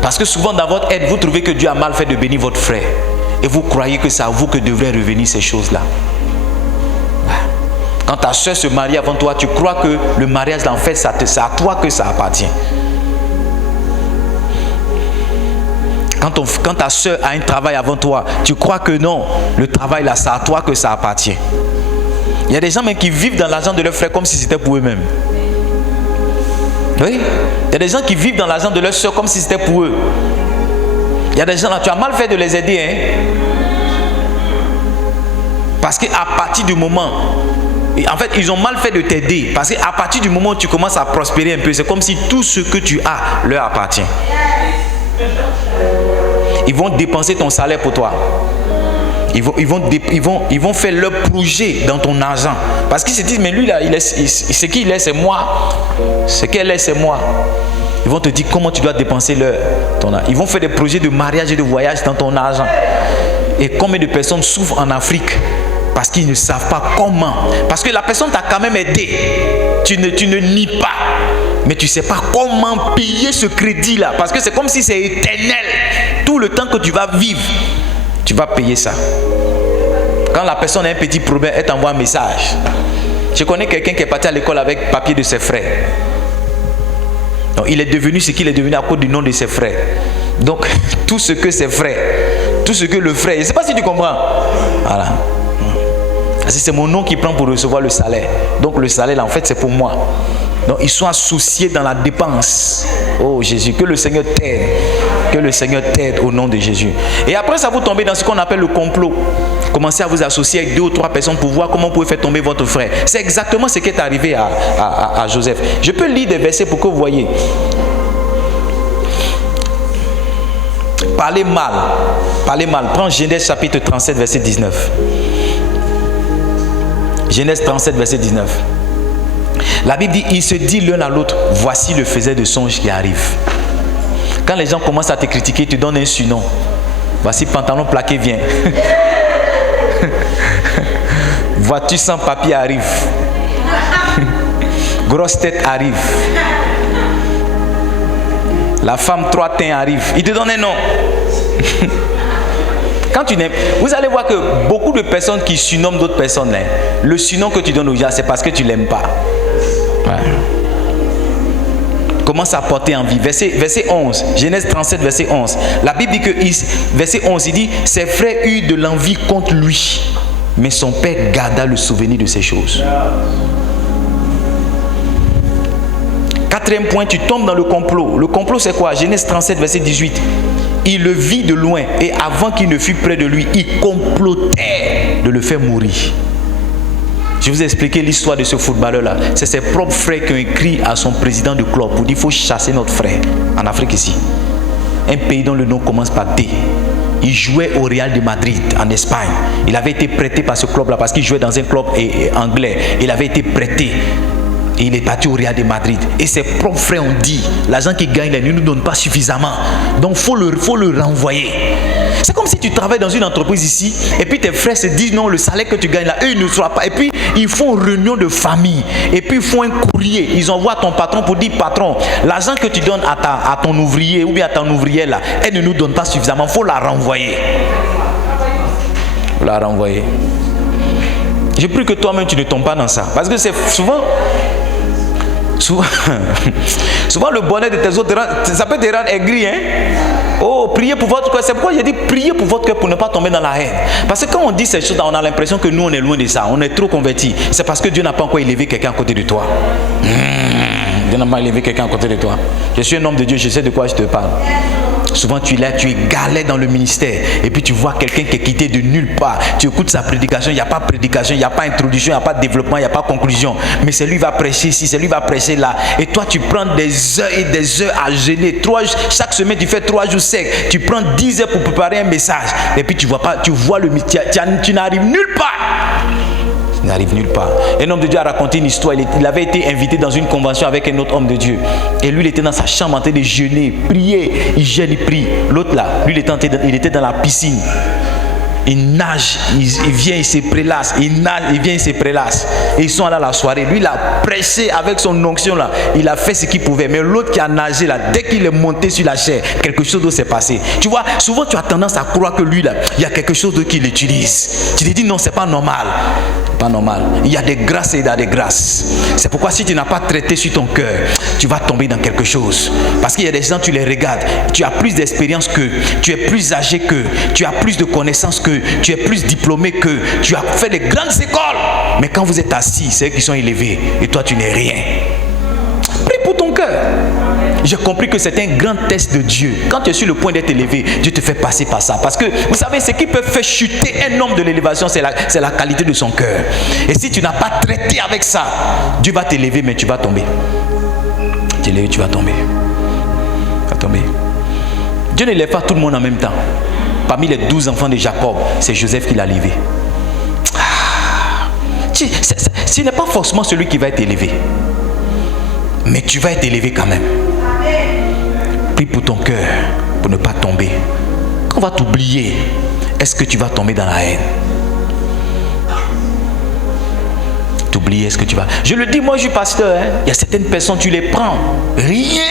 Parce que souvent dans votre haine, vous trouvez que Dieu a mal fait de bénir votre frère. Et vous croyez que c'est à vous que devraient revenir ces choses-là. Quand ta soeur se marie avant toi, tu crois que le mariage, en fait, c'est à toi que ça appartient. Quand ta soeur a un travail avant toi, tu crois que non, le travail là, c'est à toi que ça appartient. Il y a des gens même qui vivent dans l'argent de leurs frères comme si c'était pour eux-mêmes. Oui, il y a des gens qui vivent dans l'argent de leurs soeurs comme si c'était pour eux. Il y a des gens là, tu as mal fait de les aider, hein? Parce qu'à partir du moment, en fait, ils ont mal fait de t'aider. Parce qu'à partir du moment où tu commences à prospérer un peu, c'est comme si tout ce que tu as leur appartient. Ils vont dépenser ton salaire pour toi. Ils vont faire leur projet dans ton argent. Parce qu'ils se disent, mais lui là, ce qu'il est, c'est moi. Ce qu'elle est, c'est moi. Ils vont te dire comment tu dois dépenser ton argent. Ils vont faire des projets de mariage et de voyage dans ton argent. Et combien de personnes souffrent en Afrique parce qu'ils ne savent pas comment. Parce que la personne t'a quand même aidé. Tu ne nies pas. Mais tu ne sais pas comment payer ce crédit-là. Parce que c'est comme si c'est éternel. Tout le temps que tu vas vivre, tu vas payer ça. Quand la personne a un petit problème, elle t'envoie un message. Je connais quelqu'un qui est parti à l'école avec papier de ses frères. Donc, il est devenu ce qu'il est devenu à cause du nom de ses frères. Donc, tout ce que ses frères, tout ce que le frère, je ne sais pas si tu comprends. Voilà. C'est mon nom qui prend pour recevoir le salaire. Donc, le salaire, là, en fait, c'est pour moi. Donc, ils sont associés dans la dépense. Oh Jésus, que le Seigneur t'aide. Que le Seigneur t'aide au nom de Jésus. Et après ça, vous tombez dans ce qu'on appelle le complot. Commencez à vous associer avec 2 ou 3 personnes pour voir comment vous pouvez faire tomber votre frère. C'est exactement ce qui est arrivé à Joseph. Je peux lire des versets pour que vous voyez. Parlez mal. Parlez mal. Prends Genèse chapitre 37, verset 19. Genèse 37, verset 19. La Bible dit, ils se disent l'un à l'autre, voici le faiseur de songe qui arrive. Quand les gens commencent à te critiquer, tu donnes un surnom. Voici pantalon plaqué, viens. Voiture sans papier arrive. Grosse tête arrive. La femme 3 teints arrive. Il te donne un nom. Quand tu n'aimes, vous allez voir que beaucoup de personnes qui surnomment d'autres personnes, hein, le surnom que tu donnes aux gens, c'est parce que tu ne l'aimes pas. Ouais. Commence à porter envie. Verset 11, Genèse 37, verset 11. La Bible dit que, verset 11, il dit, ses frères eurent de l'envie contre lui, mais son père garda le souvenir de ces choses. 4e point, tu tombes dans le complot. Le complot, c'est quoi? Genèse 37, verset 18. Il le vit de loin et avant qu'il ne fût près de lui, il complotait de le faire mourir. Je vous ai expliqué l'histoire de ce footballeur-là. C'est ses propres frères qui ont écrit à son président de club pour dire qu'il faut chasser notre frère en Afrique ici. Un pays dont le nom commence par D. Il jouait au Real de Madrid en Espagne. Il avait été prêté par ce club-là parce qu'il jouait dans un club anglais. Il avait été prêté. Et il est parti au Real de Madrid. Et ses propres frères ont dit, l'argent qu'il gagne, il ne nous donne pas suffisamment. Donc il faut le renvoyer. C'est comme si tu travailles dans une entreprise ici et puis tes frères se disent non, le salaire que tu gagnes là, eux, il ne sera pas. Et puis ils font une réunion de famille et puis ils font un courrier. Ils envoient à ton patron pour dire patron, l'argent que tu donnes à ton ouvrier ou bien à ton ouvrière là, elle ne nous donne pas suffisamment, il faut la renvoyer. Faut la renvoyer. Je prie que toi-même tu ne tombes pas dans ça. Parce que c'est souvent le bonheur de tes autres, ça peut te rendre aigri, hein? Oh, priez pour votre cœur. C'est pourquoi j'ai dit priez pour votre cœur pour ne pas tomber dans la haine. Parce que quand on dit ces choses-là, on a l'impression que nous, on est loin de ça. On est trop convertis. C'est parce que Dieu n'a pas encore élevé quelqu'un à côté de toi. Dieu n'a pas élevé quelqu'un à côté de toi. Je suis un homme de Dieu, je sais de quoi je te parle. Souvent tu es là, tu es galère dans le ministère et puis tu vois quelqu'un qui est quitté de nulle part. Tu écoutes sa prédication, il n'y a pas prédication, il n'y a pas introduction, il n'y a pas développement, il n'y a pas conclusion. Mais c'est lui qui va prêcher ici, c'est lui qui va prêcher là. Et toi tu prends des heures et des heures à jeûner. Chaque semaine tu fais 3 jours secs. Tu prends 10 heures pour préparer un message. Et puis tu vois pas, tu vois tu n'arrives nulle part. Il n'arrive nulle part. Un homme de Dieu a raconté une histoire. Il avait été invité dans une convention avec un autre homme de Dieu. Et lui, il était dans sa chambre en train de jeûner, prier. Il jeûne, il prie. L'autre là, lui, il était dans la piscine. Il nage, il vient, il se prélasse. Il nage, il vient, il se prélasse. Et ils sont allés à la soirée. Lui, il a pressé avec son onction là. Il a fait ce qu'il pouvait. Mais l'autre qui a nagé là, dès qu'il est monté sur la chair, quelque chose d'autre s'est passé. Tu vois, souvent tu as tendance à croire que lui là, il y a quelque chose d'autre qu'il utilise. Tu te dis non, c'est pas normal. Pas normal. Il y a des grâces et il y a des grâces. C'est pourquoi si tu n'as pas traité sur ton cœur, tu vas tomber dans quelque chose. Parce qu'il y a des gens, tu les regardes, tu as plus d'expérience qu'eux, tu es plus âgé qu'eux, tu as plus de connaissances qu'eux, tu es plus diplômé qu'eux, tu as fait des grandes écoles. Mais quand vous êtes assis, c'est eux qui sont élevés et toi tu n'es rien. Prie pour ton cœur. J'ai compris que c'est un grand test de Dieu. Quand tu es sur le point d'être élevé, Dieu te fait passer par ça. Parce que vous savez, ce qui peut faire chuter un homme de l'élévation, c'est la qualité de son cœur. Et si tu n'as pas traité avec ça, Dieu va t'élever, mais tu vas tomber. Tu vas tomber. Tu vas tomber. Dieu ne lève pas tout le monde en même temps. Parmi les 12 enfants de Jacob, c'est Joseph qui l'a levé. Ce n'est pas forcément celui qui va être élevé. Mais tu vas être élevé quand même. Prie pour ton cœur, pour ne pas tomber. Quand on va t'oublier, est-ce que tu vas tomber dans la haine? T'oublier, est-ce que tu vas... Je le dis, moi je suis pasteur, hein? Il y a certaines personnes, tu les prends. Rien,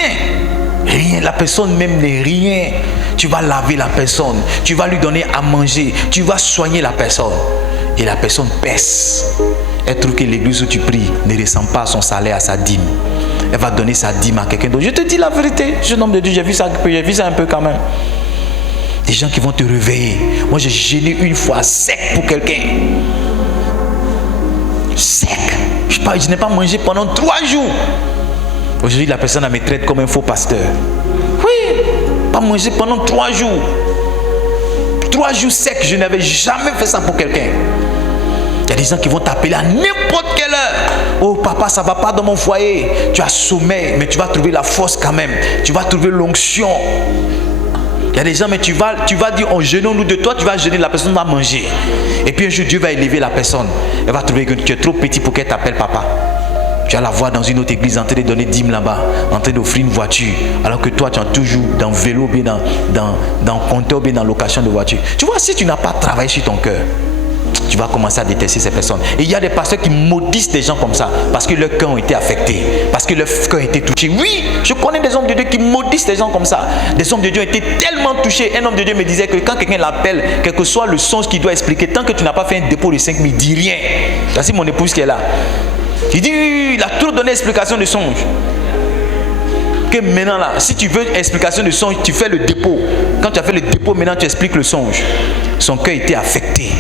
la personne même n'est rien. Tu vas laver la personne, tu vas lui donner à manger, tu vas soigner la personne. Et la personne pèse. Elle trouve que l'église où tu pries ne ressemble pas à son salaire, à sa dîme. Elle va donner sa dîme à quelqu'un d'autre. Je te dis la vérité, jeune homme de Dieu, j'ai vu ça un peu quand même. Des gens qui vont te réveiller. Moi j'ai gêné une fois sec pour quelqu'un. Sec. Je n'ai pas mangé pendant 3 jours. Aujourd'hui la personne me traite comme un faux pasteur. Oui, pas mangé pendant 3 jours. 3 jours secs, je n'avais jamais fait ça pour quelqu'un. Il y a des gens qui vont t'appeler à n'importe quelle heure. Oh papa, ça ne va pas dans mon foyer. Tu as sommeil, mais tu vas trouver la force quand même. Tu vas trouver l'onction. Il y a des gens, mais tu vas dire, on jeûne nous de toi, tu vas jeûner, la personne va manger. Et puis un jour, Dieu va élever la personne. Elle va trouver que tu es trop petit pour qu'elle t'appelle papa. Tu vas la voir dans une autre église en train de donner dîme là-bas, en train d'offrir une voiture. Alors que toi, tu es toujours dans vélo, bien dans compteur, bien dans location de voiture. Tu vois, si tu n'as pas travaillé sur ton cœur, tu vas commencer à détester ces personnes. Et il y a des pasteurs qui maudissent des gens comme ça parce que leurs cœurs ont été affectés, parce que leur cœur a été touché. Oui, je connais des hommes de Dieu qui maudissent des gens comme ça. Des hommes de Dieu ont été tellement touchés. Un homme de Dieu me disait que quand quelqu'un l'appelle, quel que soit le songe qu'il doit expliquer, tant que tu n'as pas fait un dépôt de 5 000, dis rien. Voici mon épouse qui est là. Il dit, il a trop donné explication de songe. Que maintenant là, si tu veux explication de songe, tu fais le dépôt. Quand tu as fait le dépôt, maintenant tu expliques le songe. Son cœur était affecté.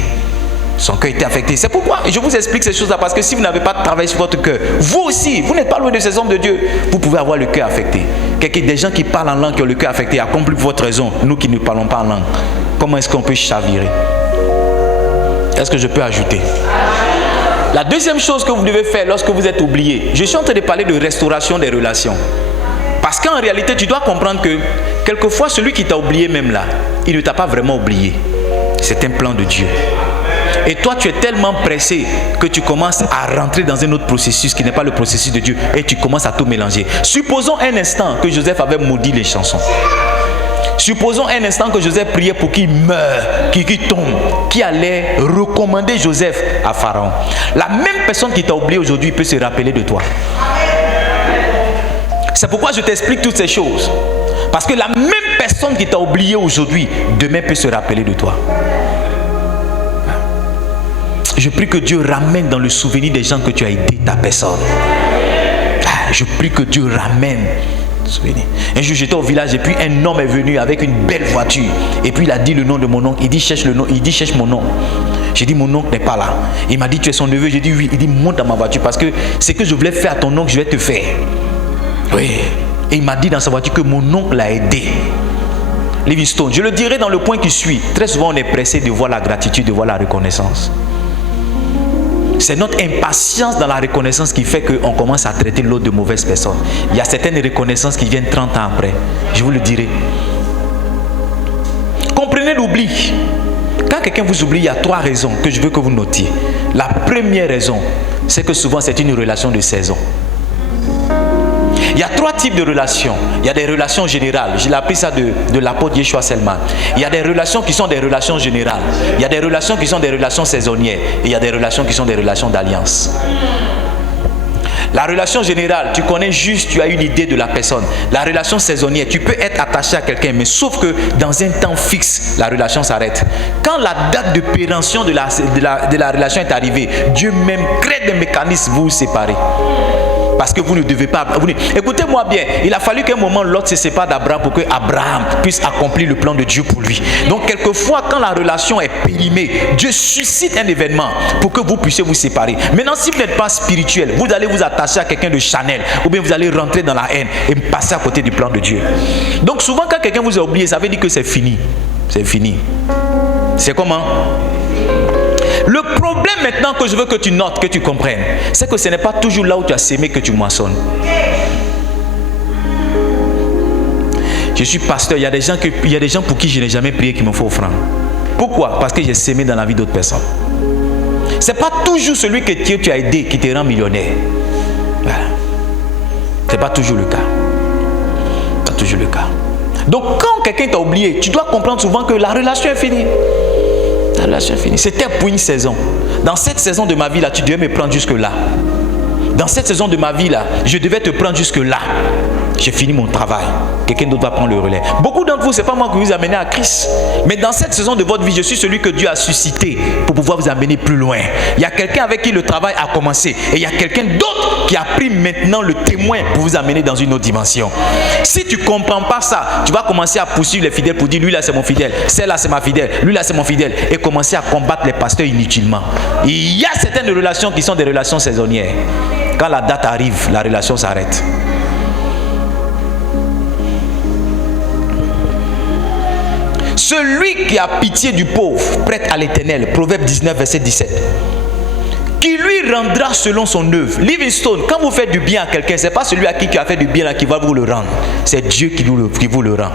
Son cœur était affecté. C'est pourquoi je vous explique ces choses-là, parce que si vous n'avez pas travaillé sur votre cœur, vous aussi, vous n'êtes pas loin de ces hommes de Dieu, vous pouvez avoir le cœur affecté. Des gens qui parlent en langue, qui ont le cœur affecté, accomplis votre raison. Nous qui ne parlons pas en langue, comment est-ce qu'on peut chavirer? Est-ce que je peux ajouter? La deuxième chose que vous devez faire lorsque vous êtes oublié, je suis en train de parler de restauration des relations. Parce qu'en réalité, tu dois comprendre que quelquefois, celui qui t'a oublié même là, il ne t'a pas vraiment oublié. C'est un plan de Dieu. Et toi, tu es tellement pressé que tu commences à rentrer dans un autre processus qui n'est pas le processus de Dieu. Et tu commences à tout mélanger. Supposons un instant que Joseph avait maudit les chansons. Supposons un instant que Joseph priait pour qu'il meure, qu'il tombe, qui allait recommander Joseph à Pharaon. La même personne qui t'a oublié aujourd'hui peut se rappeler de toi. C'est pourquoi je t'explique toutes ces choses. Parce que la même personne qui t'a oublié aujourd'hui, demain peut se rappeler de toi. Je prie que Dieu ramène dans le souvenir des gens que tu as aidé ta personne. Je prie que Dieu ramène. Un jour j'étais au village et puis un homme est venu avec une belle voiture. Et puis il a dit le nom de mon oncle. Il dit cherche le nom. Il dit cherche mon nom. J'ai dit mon oncle n'est pas là. Il m'a dit tu es son neveu. J'ai dit oui. Il dit monte dans ma voiture parce que ce que je voulais faire à ton oncle, je vais te faire. Oui. Et il m'a dit dans sa voiture que mon oncle l'a aidé. Livingstone, je le dirai dans le point qui suit. Très souvent on est pressé de voir la gratitude, de voir la reconnaissance. C'est notre impatience dans la reconnaissance qui fait qu'on commence à traiter l'autre de mauvaise personne. Il y a certaines reconnaissances qui viennent 30 ans après. Je vous le dirai. Comprenez l'oubli. Quand quelqu'un vous oublie, il y a 3 raisons que je veux que vous notiez. La première raison, c'est que souvent c'est une relation de saison. Il y a 3 types de relations. Il y a des relations générales. J'ai appris ça de l'apôtre Yeshua Selman. Il y a des relations qui sont des relations générales. Il y a des relations qui sont des relations saisonnières. Et il y a des relations qui sont des relations d'alliance. La relation générale, tu connais juste, tu as une idée de la personne. La relation saisonnière, tu peux être attaché à quelqu'un, mais sauf que dans un temps fixe, la relation s'arrête. Quand la date de péremption de la relation est arrivée, Dieu même crée des mécanismes pour vous séparer. Parce que vous ne devez pas... Écoutez-moi bien, il a fallu qu'à un moment Lot se sépare d'Abraham pour que Abraham puisse accomplir le plan de Dieu pour lui. Donc quelquefois, quand la relation est périmée, Dieu suscite un événement pour que vous puissiez vous séparer. Maintenant, si vous n'êtes pas spirituel, vous allez vous attacher à quelqu'un de Chanel, ou bien vous allez rentrer dans la haine et passer à côté du plan de Dieu. Donc souvent, quand quelqu'un vous a oublié, ça veut dire que c'est fini. C'est fini. C'est comment? Le problème maintenant que je veux que tu notes, que tu comprennes, c'est que ce n'est pas toujours là où tu as sémé que tu moissonnes. Je suis pasteur, il y a des gens pour qui je n'ai jamais prié qui me font offrande. Pourquoi? Parce que j'ai sémé dans la vie d'autres personnes. Ce n'est pas toujours celui que tu as aidé qui te rend millionnaire. Voilà. Ce n'est pas toujours le cas. Pas toujours le cas. Donc quand quelqu'un t'a oublié, tu dois comprendre souvent que la relation est finie. La relation est finie. C'était pour une saison. Dans cette saison de ma vie là, tu devais me prendre jusque là. Dans cette saison de ma vie là, je devais te prendre jusque là. J'ai fini mon travail. Quelqu'un d'autre va prendre le relais. Beaucoup d'entre vous, ce n'est pas moi qui vous amenez à Christ. Mais dans cette saison de votre vie, je suis celui que Dieu a suscité pour pouvoir vous amener plus loin. Il y a quelqu'un avec qui le travail a commencé. Et il y a quelqu'un d'autre qui a pris maintenant le témoin pour vous amener dans une autre dimension. Si tu ne comprends pas ça, tu vas commencer à poursuivre les fidèles pour dire, lui là c'est mon fidèle, celle-là c'est ma fidèle, lui là c'est mon fidèle. Et commencer à combattre les pasteurs inutilement. Il y a certaines relations qui sont des relations saisonnières. Quand la date arrive, la relation s'arrête. Celui qui a pitié du pauvre prête à l'Éternel, Proverbe 19, verset 17. Qui lui rendra selon son œuvre. Livingstone, quand vous faites du bien à quelqu'un, ce n'est pas celui à qui tu as fait du bien là qui va vous le rendre. C'est Dieu qui vous le rend.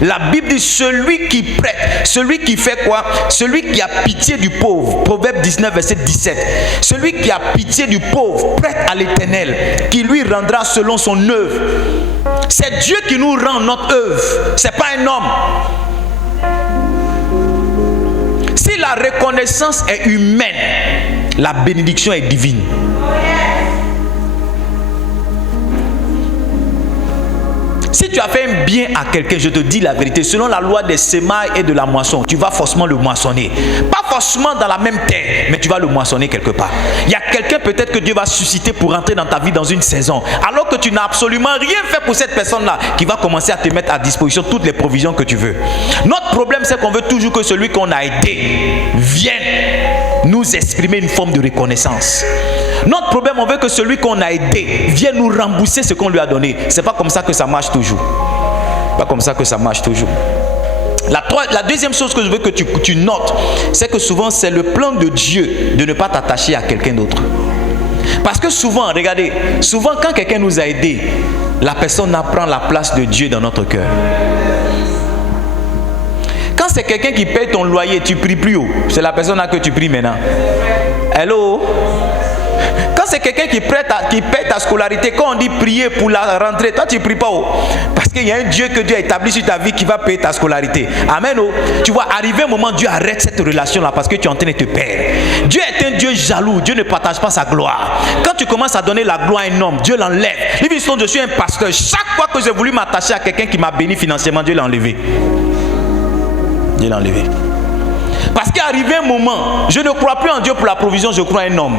La Bible dit celui qui prête, celui qui fait quoi? Celui qui a pitié du pauvre. Proverbe 19, verset 17. Celui qui a pitié du pauvre prête à l'Éternel, qui lui rendra selon son œuvre. C'est Dieu qui nous rend notre œuvre. Ce n'est pas un homme. Si la reconnaissance est humaine, la bénédiction est divine. Si tu as fait un bien à quelqu'un, je te dis la vérité, selon la loi des semailles et de la moisson, tu vas forcément le moissonner. Pas forcément dans la même terre, mais tu vas le moissonner quelque part. Il y a quelqu'un peut-être que Dieu va susciter pour entrer dans ta vie dans une saison, alors que tu n'as absolument rien fait pour cette personne-là, qui va commencer à te mettre à disposition toutes les provisions que tu veux. Notre problème, c'est qu'on veut toujours que celui qu'on a aidé vienne nous exprimer une forme de reconnaissance. Notre problème, on veut que celui qu'on a aidé vienne nous rembourser ce qu'on lui a donné. C'est pas comme ça que ça marche toujours. Pas comme ça que ça marche toujours. La deuxième chose que je veux que tu notes, c'est que souvent c'est le plan de Dieu de ne pas t'attacher à quelqu'un d'autre. Parce que souvent, regardez, souvent quand quelqu'un nous a aidés, la personne prend la place de Dieu dans notre cœur. Quand c'est quelqu'un qui paye ton loyer, tu pries plus haut. C'est la personne là que tu pries maintenant. Hello? Quand c'est quelqu'un qui paie ta scolarité, quand on dit prier pour la rentrée, toi tu ne pries pas. Parce qu'il y a un Dieu que Dieu a établi sur ta vie qui va payer ta scolarité. Amen. Tu vois, arriver un moment, Dieu arrête cette relation-là parce que tu es en train de te perdre. Dieu est un Dieu jaloux. Dieu ne partage pas sa gloire. Quand tu commences à donner la gloire à un homme, Dieu l'enlève. Livingstone, je suis un pasteur. Chaque fois que j'ai voulu m'attacher à quelqu'un qui m'a béni financièrement, Dieu l'a enlevé. Dieu l'a enlevé. Parce qu'arrivé un moment, je ne crois plus en Dieu pour la provision, je crois en un homme.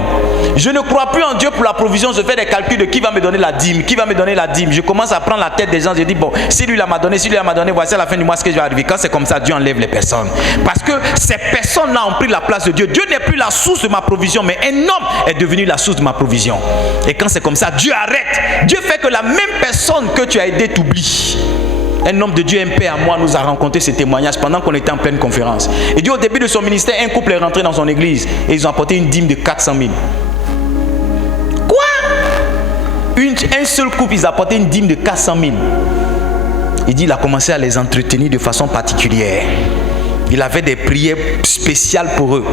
Je ne crois plus en Dieu pour la provision, je fais des calculs de qui va me donner la dîme, qui va me donner la dîme. Je commence à prendre la tête des gens, je dis bon, si lui m'a donné, voici à la fin du mois ce que je vais arriver. Quand c'est comme ça, Dieu enlève les personnes. Parce que ces personnes-là ont pris la place de Dieu. Dieu n'est plus la source de ma provision, mais un homme est devenu la source de ma provision. Et quand c'est comme ça, Dieu arrête. Dieu fait que la même personne que tu as aidé t'oublie. Un homme de Dieu, un père à moi, nous a rencontré ces témoignages pendant qu'on était en pleine conférence. Et Dieu, au début de son ministère, un couple est rentré dans son église et ils ont apporté une dîme de 400 000. Quoi? Un seul couple, ils ont apporté une dîme de 400 000. Il dit, il a commencé à les entretenir de façon particulière. Il avait des prières spéciales pour eux.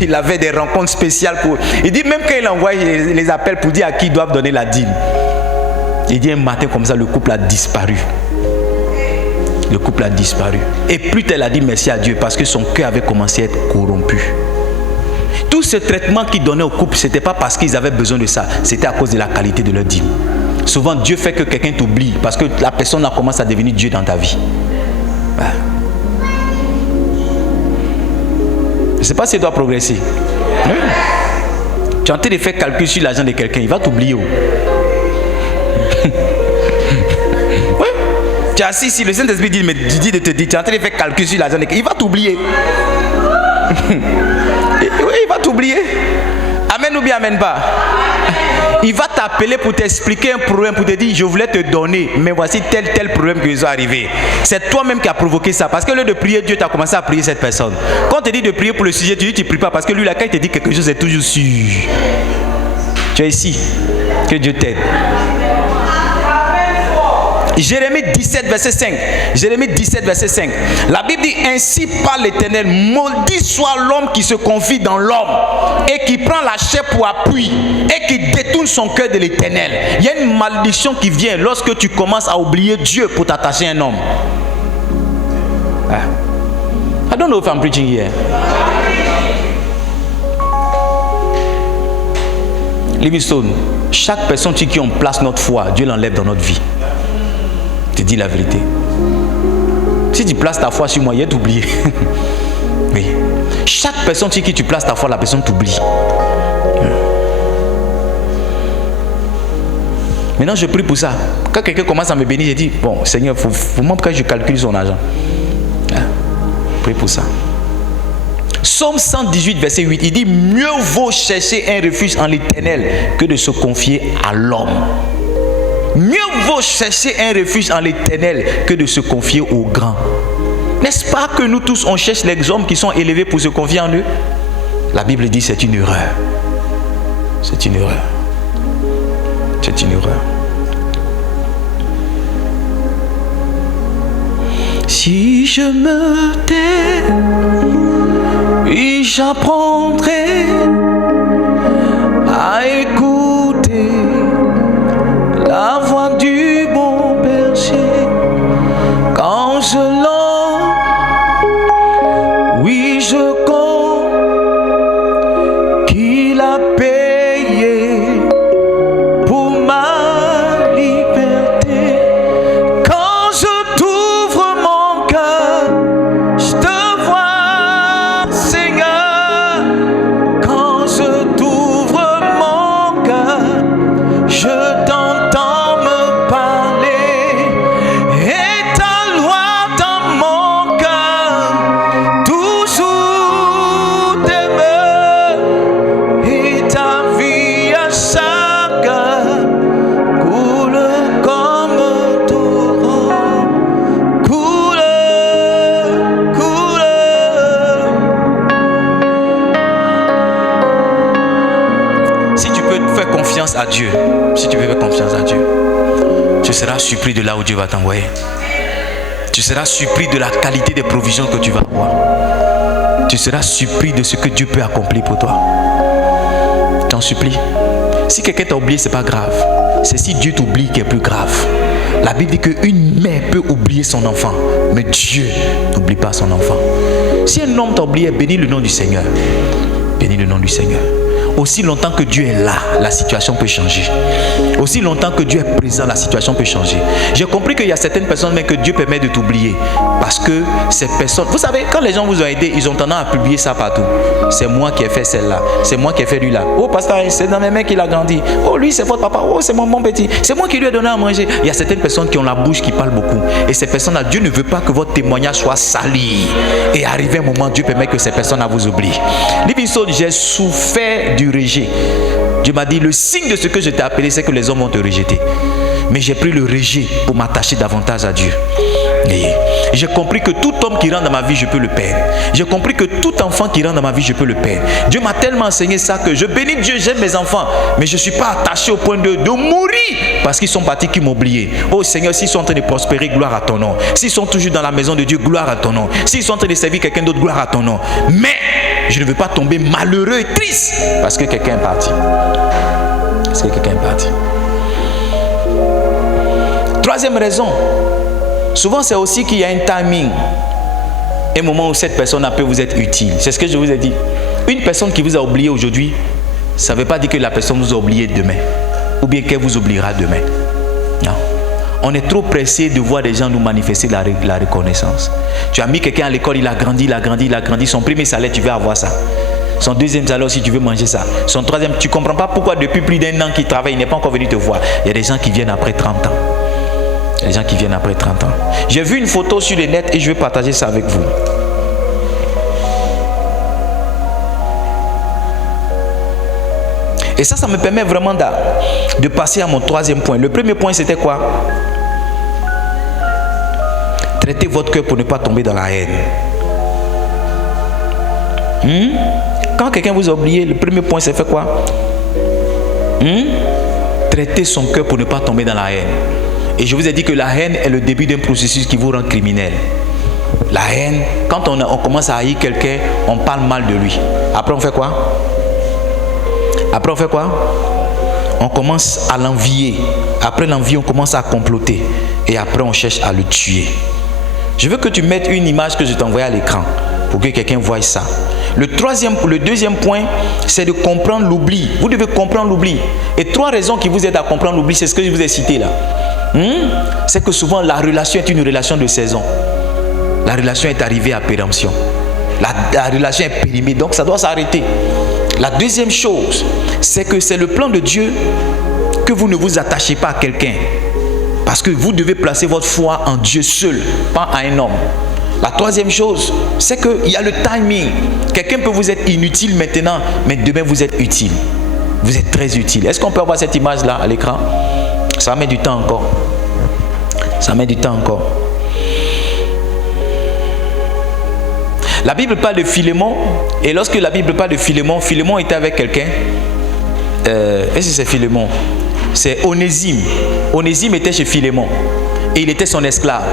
Il avait des rencontres spéciales pour eux. Il dit, même quand il envoie les appels pour dire à qui ils doivent donner la dîme. Il dit un matin comme ça, le couple a disparu. Le couple a disparu. Et plus elle a dit merci à Dieu parce que son cœur avait commencé à être corrompu. Tout ce traitement qu'ils donnaient au couple, ce n'était pas parce qu'ils avaient besoin de ça. C'était à cause de la qualité de leur dîme. Souvent, Dieu fait que quelqu'un t'oublie parce que la personne a commencé à devenir Dieu dans ta vie. Voilà. Je ne sais pas si tu dois progresser. Oui. Tu es en train de faire calcul sur l'argent de quelqu'un, il va t'oublier. Oui. Tu es assis ici, le Saint-Esprit dit de te dire, tu es en train de faire calcul sur l'argent de quelqu'un, il va t'oublier. Oui, il va t'oublier. Amen ou bien amen pas. Il va t'appeler pour t'expliquer un problème, pour te dire je voulais te donner, mais voici tel problème qui est arrivé. C'est toi-même qui as provoqué ça. Parce que au lieu de prier Dieu, tu as commencé à prier cette personne. Quand on te dit de prier pour le sujet, tu dis tu ne pries pas. Parce que lui, là, quand il te dit quelque chose, c'est toujours sûr. Tu es ici. Que Dieu t'aide. Jérémie 17, verset 5. Jérémie 17, verset 5. La Bible dit ainsi parle l'Éternel, maudit soit l'homme qui se confie dans l'homme et qui prend la chair pour appui et qui détourne son cœur de l'Éternel. Il y a une malédiction qui vient lorsque tu commences à oublier Dieu pour t'attacher à un homme. I don't know if I'm preaching here. Livingstone, chaque personne sur qui on place notre foi, Dieu l'enlève dans notre vie. Je te dis la vérité. Si tu places ta foi sur moi, il va t'oublier. Oui. Chaque personne sur qui tu places ta foi, la personne t'oublie. Maintenant, je prie pour ça. Quand quelqu'un commence à me bénir, je dis, bon, Seigneur, il faut moi que je calcule son argent. Prie pour ça. Psaume 118, verset 8, il dit, mieux vaut chercher un refuge en l'Éternel que de se confier à l'homme. Mieux vaut chercher un refuge en l'Éternel que de se confier aux grands. N'est-ce pas que nous tous, on cherche les hommes qui sont élevés pour se confier en eux? La Bible dit c'est une erreur. C'est une erreur. C'est une erreur. Si je me tais, et j'apprendrai à écouter la voix du bon berger quand je l'entends, oui je compte qu'il a payé pour ma liberté. Quand je t'ouvre mon cœur, je te vois Seigneur. Quand je t'ouvre mon cœur, je t'entends me parler, et ta loi dans mon cœur, toujours demeure, et ta vie à chaque heure coule comme un torrent, coule, coule. Si tu peux faire confiance à Dieu, si tu peux faire confiance à Dieu, tu seras surpris de là où Dieu va t'envoyer. Tu seras surpris de la qualité des provisions que tu vas avoir. Tu seras surpris de ce que Dieu peut accomplir pour toi. supplie. Si quelqu'un t'a oublié, ce n'est pas grave. C'est si Dieu t'oublie qui est plus grave. La Bible dit qu'une mère peut oublier son enfant, mais Dieu n'oublie pas son enfant. Si un homme t'a oublié, bénis le nom du Seigneur. Bénis le nom du Seigneur. Aussi longtemps que Dieu est là, la situation peut changer. Aussi longtemps que Dieu est présent, la situation peut changer. J'ai compris qu'il y a certaines personnes mais que Dieu permet de t'oublier. Parce que ces personnes... Vous savez, quand les gens vous ont aidé, ils ont tendance à publier ça partout. C'est moi qui ai fait celle-là. C'est moi qui ai fait lui-là. Oh, pasteur, c'est dans mes mains qu'il a grandi. Oh, lui, c'est votre papa. Oh, c'est mon petit. C'est moi qui lui ai donné à manger. Il y a certaines personnes qui ont la bouche qui parle beaucoup. Et ces personnes-là, Dieu ne veut pas que votre témoignage soit sali. Et arrivé un moment, Dieu permet que ces personnes-là vous oublient. Livingstone, j'ai souffert du rejet. Dieu m'a dit, le signe de ce que je t'ai appelé, c'est que les hommes vont te rejeter. Mais j'ai pris le rejet pour m'attacher davantage à Dieu. Et j'ai compris que tout homme qui rentre dans ma vie, je peux le perdre. J'ai compris que tout enfant qui rentre dans ma vie, je peux le perdre. Dieu m'a tellement enseigné ça que je bénis Dieu, j'aime mes enfants. Mais je ne suis pas attaché au point de mourir parce qu'ils sont partis, qui m'ont oublié. Oh Seigneur, s'ils sont en train de prospérer, gloire à ton nom. S'ils sont toujours dans la maison de Dieu, gloire à ton nom. S'ils sont en train de servir quelqu'un d'autre, gloire à ton nom. Mais je ne veux pas tomber malheureux et triste parce que quelqu'un est parti. Parce que quelqu'un est parti. Troisième raison, souvent c'est aussi qu'il y a un timing, un moment où cette personne peut vous être utile. C'est ce que je vous ai dit. Une personne qui vous a oublié aujourd'hui, ça ne veut pas dire que la personne vous a oublié demain, ou bien qu'elle vous oubliera demain. Non. On est trop pressé de voir des gens nous manifester la reconnaissance. Tu as mis quelqu'un à l'école, il a grandi. Son premier salaire, tu veux avoir ça. Son deuxième salaire aussi, tu veux manger ça. Son troisième, tu ne comprends pas pourquoi depuis plus d'un an qu'il travaille, il n'est pas encore venu te voir. Il y a des gens qui viennent après 30 ans. Les gens qui viennent après 30 ans. J'ai vu une photo sur le net et je vais partager ça avec vous. Et ça me permet vraiment de passer à mon troisième point. Le premier point, c'était quoi? Traitez votre cœur pour ne pas tomber dans la haine. Quand quelqu'un vous a oublié, le premier point, c'est fait quoi? Traitez son cœur pour ne pas tomber dans la haine. Et je vous ai dit que la haine est le début d'un processus qui vous rend criminel. La haine, quand on commence à haïr quelqu'un, on parle mal de lui. Après, on fait quoi? On commence à l'envier. Après l'envie, on commence à comploter. Et après, on cherche à le tuer. Je veux que tu mettes une image que je t'ai envoyée à l'écran pour que quelqu'un voie ça. Le deuxième point, c'est de comprendre l'oubli. Vous devez comprendre l'oubli. Et 3 raisons qui vous aident à comprendre l'oubli, c'est ce que je vous ai cité là. C'est que souvent la relation est une relation de saison. La relation est arrivée à péremption. La relation est périmée, donc ça doit s'arrêter. La deuxième chose, c'est que c'est le plan de Dieu que vous ne vous attachez pas à quelqu'un. Parce que vous devez placer votre foi en Dieu seul, pas à un homme. La troisième chose, c'est qu'il y a le timing. Quelqu'un peut vous être inutile maintenant, mais demain vous êtes utile. Vous êtes très utile. Est-ce qu'on peut avoir cette image-là à l'écran? Ça met du temps encore. Ça met du temps encore. La Bible parle de Philémon. Et lorsque la Bible parle de Philémon, Philémon était avec quelqu'un. Est-ce que c'est Philémon? C'est Onésime. Onésime était chez Philémon. Et il était son esclave.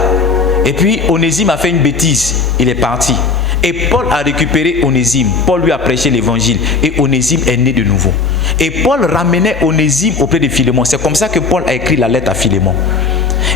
Et puis Onésime a fait une bêtise. Il est parti. Et Paul a récupéré Onésime. Paul lui a prêché l'évangile. Et Onésime est né de nouveau. Et Paul ramenait Onésime auprès de Philémon. C'est comme ça que Paul a écrit la lettre à Philémon.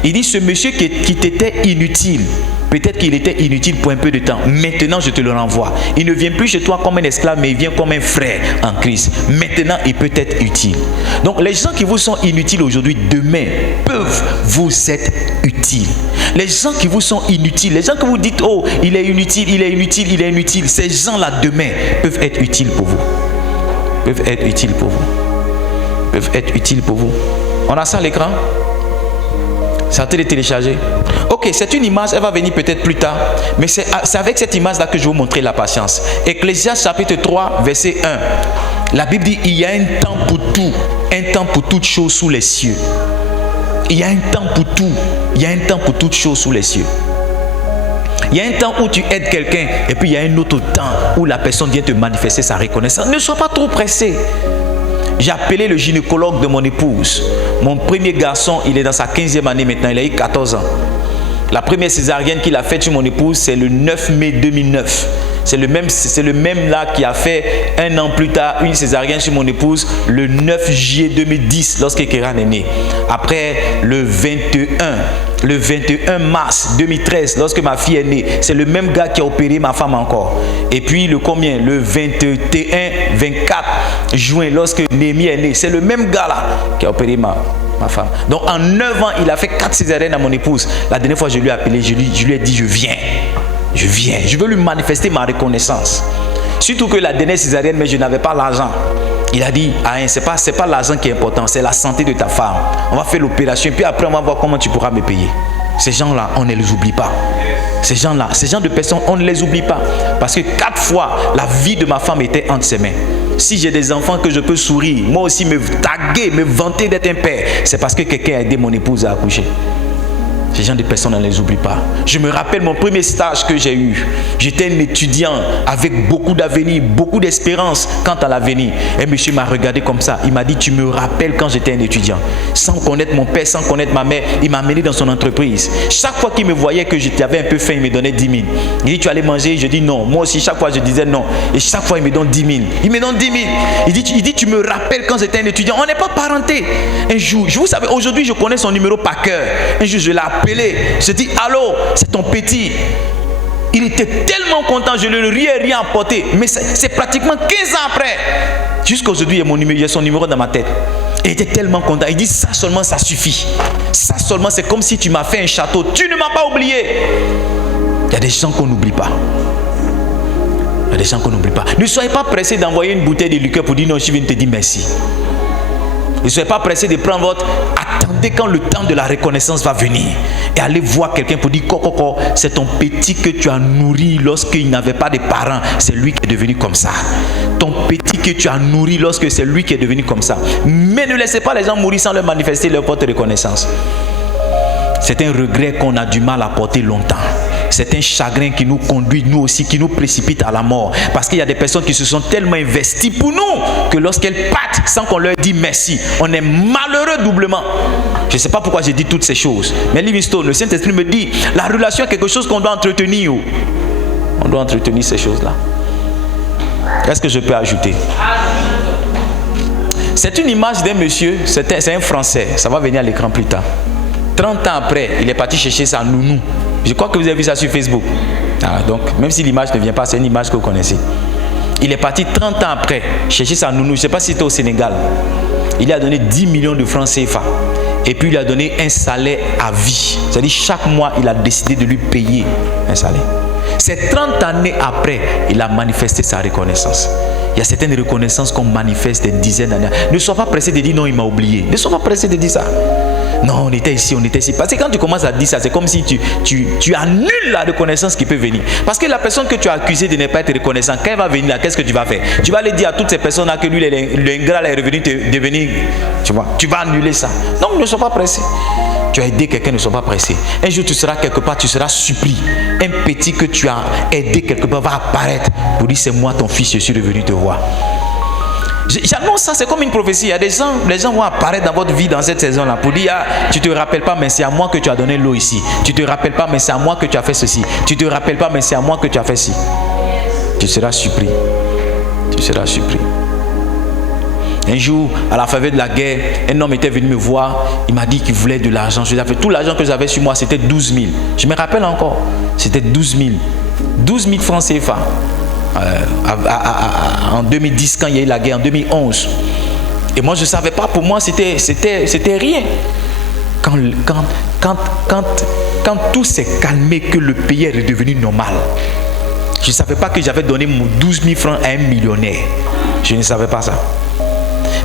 Il dit, ce monsieur qui t'était inutile, peut-être qu'il était inutile pour un peu de temps. Maintenant, je te le renvoie. Il ne vient plus chez toi comme un esclave, mais il vient comme un frère en Christ. Maintenant, il peut être utile. Donc, les gens qui vous sont inutiles aujourd'hui, demain, peuvent vous être utiles. Les gens qui vous sont inutiles, les gens que vous dites, oh, il est inutile, il est inutile, il est inutile, ces gens-là, demain, peuvent être utiles pour vous. Peuvent être utiles pour vous. Peuvent être utiles pour vous. On a ça à l'écran? C'est en train de télécharger. Ok, c'est une image, elle va venir peut-être plus tard. Mais c'est avec cette image-là que je vais vous montrer la patience. Ecclésiaste chapitre 3, verset 1. La Bible dit, il y a un temps pour tout. Un temps pour toutes choses sous les cieux. Il y a un temps pour tout. Il y a un temps pour toutes choses sous les cieux. Il y a un temps où tu aides quelqu'un. Et puis il y a un autre temps où la personne vient te manifester sa reconnaissance. Ne sois pas trop pressé. J'ai appelé le gynécologue de mon épouse. Mon premier garçon, il est dans sa 15e année maintenant. Il a eu 14 ans. La première césarienne qu'il a faite sur mon épouse, c'est le 9 mai 2009. C'est le même là qui a fait un an plus tard une césarienne sur mon épouse le 9 juillet 2010 lorsque Kéran est né. Après le 21 mars 2013 lorsque ma fille est née, c'est le même gars qui a opéré ma femme encore. Et puis le 24 juin lorsque Némi est né, c'est le même gars là qui a opéré ma femme. Donc en 9 ans, il a fait 4 césariennes à mon épouse. La dernière fois je lui ai appelé, je lui ai dit je viens, je veux lui manifester ma reconnaissance. Surtout que la dernière césarienne, mais je n'avais pas l'argent. Il a dit, c'est pas l'argent qui est important, c'est la santé de ta femme. On va faire l'opération, puis après on va voir comment tu pourras me payer. Ces gens-là, on ne les oublie pas. Ces gens de personnes, on ne les oublie pas. Parce que 4 fois, la vie de ma femme était entre ses mains. Si j'ai des enfants que je peux sourire, moi aussi me taguer, me vanter d'être un père, c'est parce que quelqu'un a aidé mon épouse à accoucher. Ces gens de personnes, on ne les oublie pas. Je me rappelle mon premier stage que j'ai eu. J'étais un étudiant avec beaucoup d'avenir, beaucoup d'espérance quant à l'avenir. Et monsieur m'a regardé comme ça. Il m'a dit, tu me rappelles quand j'étais un étudiant. Sans connaître mon père, sans connaître ma mère, il m'a amené dans son entreprise. Chaque fois qu'il me voyait que j'avais un peu faim, il me donnait 10 000. Il dit, tu allais manger? Je dis non. Moi aussi, chaque fois, je disais non. Et chaque fois, il me donne 10 000. Il me donne 10 000. Il dit, tu me rappelles quand j'étais un étudiant. On n'est pas parenté. Un jour, vous savez, aujourd'hui, je connais son numéro par cœur. Un jour, je l'ai appelé. Je dis, allô, c'est ton petit. Il était tellement content, je ne lui ai rien apporté. Mais c'est pratiquement 15 ans après. Jusqu'à aujourd'hui, il y a son numéro dans ma tête. Il était tellement content. Il dit, ça seulement, ça suffit. Ça seulement, c'est comme si tu m'as fait un château. Tu ne m'as pas oublié. Il y a des gens qu'on n'oublie pas. Il y a des gens qu'on n'oublie pas. Ne soyez pas pressés d'envoyer une bouteille de liqueur pour dire non, je viens te dire merci. Ne soyez pas pressés de prendre votre... Attendez quand le temps de la reconnaissance va venir. Et allez voir quelqu'un pour dire, Coco, c'est ton petit que tu as nourri lorsqu'il n'avait pas de parents. C'est lui qui est devenu comme ça. Ton petit que tu as nourri lorsque c'est lui qui est devenu comme ça. Mais ne laissez pas les gens mourir sans leur manifester leur porte de reconnaissance. C'est un regret qu'on a du mal à porter longtemps. C'est un chagrin qui nous conduit, nous aussi, qui nous précipite à la mort. Parce qu'il y a des personnes qui se sont tellement investies pour nous que lorsqu'elles partent sans qu'on leur dise merci, on est malheureux doublement. Je ne sais pas pourquoi j'ai dit toutes ces choses. Mais Livingstone, le Saint-Esprit me dit, la relation est quelque chose qu'on doit entretenir. On doit entretenir ces choses-là. Qu'est-ce que je peux ajouter? C'est une image d'un monsieur, c'est un Français. Ça va venir à l'écran plus tard. 30 ans après, il est parti chercher sa nounou. Je crois que vous avez vu ça sur Facebook. Donc, même si l'image ne vient pas, c'est une image que vous connaissez. Il est parti 30 ans après chercher sa nounou. Je ne sais pas si c'était au Sénégal. Il lui a donné 10 millions de francs CFA. Et puis, il a donné un salaire à vie. C'est-à-dire, chaque mois, il a décidé de lui payer un salaire. C'est 30 années après, il a manifesté sa reconnaissance. Il y a certaines reconnaissances qu'on manifeste des dizaines d'années. Ne sois pas pressé de dire non, il m'a oublié. Ne sois pas pressé de dire ça. Non, on était ici. Parce que quand tu commences à dire ça, c'est comme si tu annules la reconnaissance qui peut venir. Parce que la personne que tu as accusée de ne pas être reconnaissant, quand elle va venir là, qu'est-ce que tu vas faire? Tu vas aller dire à toutes ces personnes-là que lui, l'ingrat est revenu devenir. Tu vois, tu vas annuler ça. Donc, ne sois pas pressé. Tu as aidé quelqu'un, ne sois pas pressé. Un jour, tu seras quelque part, tu seras supplié. Un petit que tu as aidé quelque part va apparaître pour dire, c'est moi ton fils, je suis revenu te voir. J'annonce ça, c'est comme une prophétie. Il y a des gens, les gens vont apparaître dans votre vie dans cette saison-là pour dire, tu te rappelles pas, mais c'est à moi que tu as donné l'eau ici. Tu te rappelles pas, mais c'est à moi que tu as fait ceci. Tu te rappelles pas, mais c'est à moi que tu as fait ci. Tu seras surpris. Tu seras surpris. Un jour, à la faveur de la guerre, un homme était venu me voir. Il m'a dit qu'il voulait de l'argent. Je lui ai fait tout l'argent que j'avais sur moi, c'était 12 000. Je me rappelle encore. C'était 12 000. 12 000 francs CFA. En 2010, quand il y a eu la guerre, en 2011. Et moi, je ne savais pas. Pour moi, c'était rien. Quand tout s'est calmé, que le pays est redevenu normal, je ne savais pas que j'avais donné 12 000 francs à un millionnaire. Je ne savais pas ça.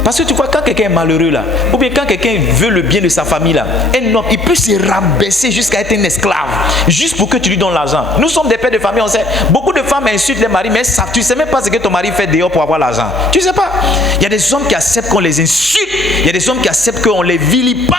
Parce que tu vois, quand quelqu'un est malheureux là, ou bien quand quelqu'un veut le bien de sa famille là, un homme, il peut se rabaisser jusqu'à être un esclave, juste pour que tu lui donnes l'argent. Nous sommes des pères de famille, on sait. Beaucoup de femmes insultent les maris, mais ça, tu ne sais même pas ce que ton mari fait dehors pour avoir l'argent. Tu ne sais pas. Il y a des hommes qui acceptent qu'on les insulte. Il y a des hommes qui acceptent qu'on les vilipende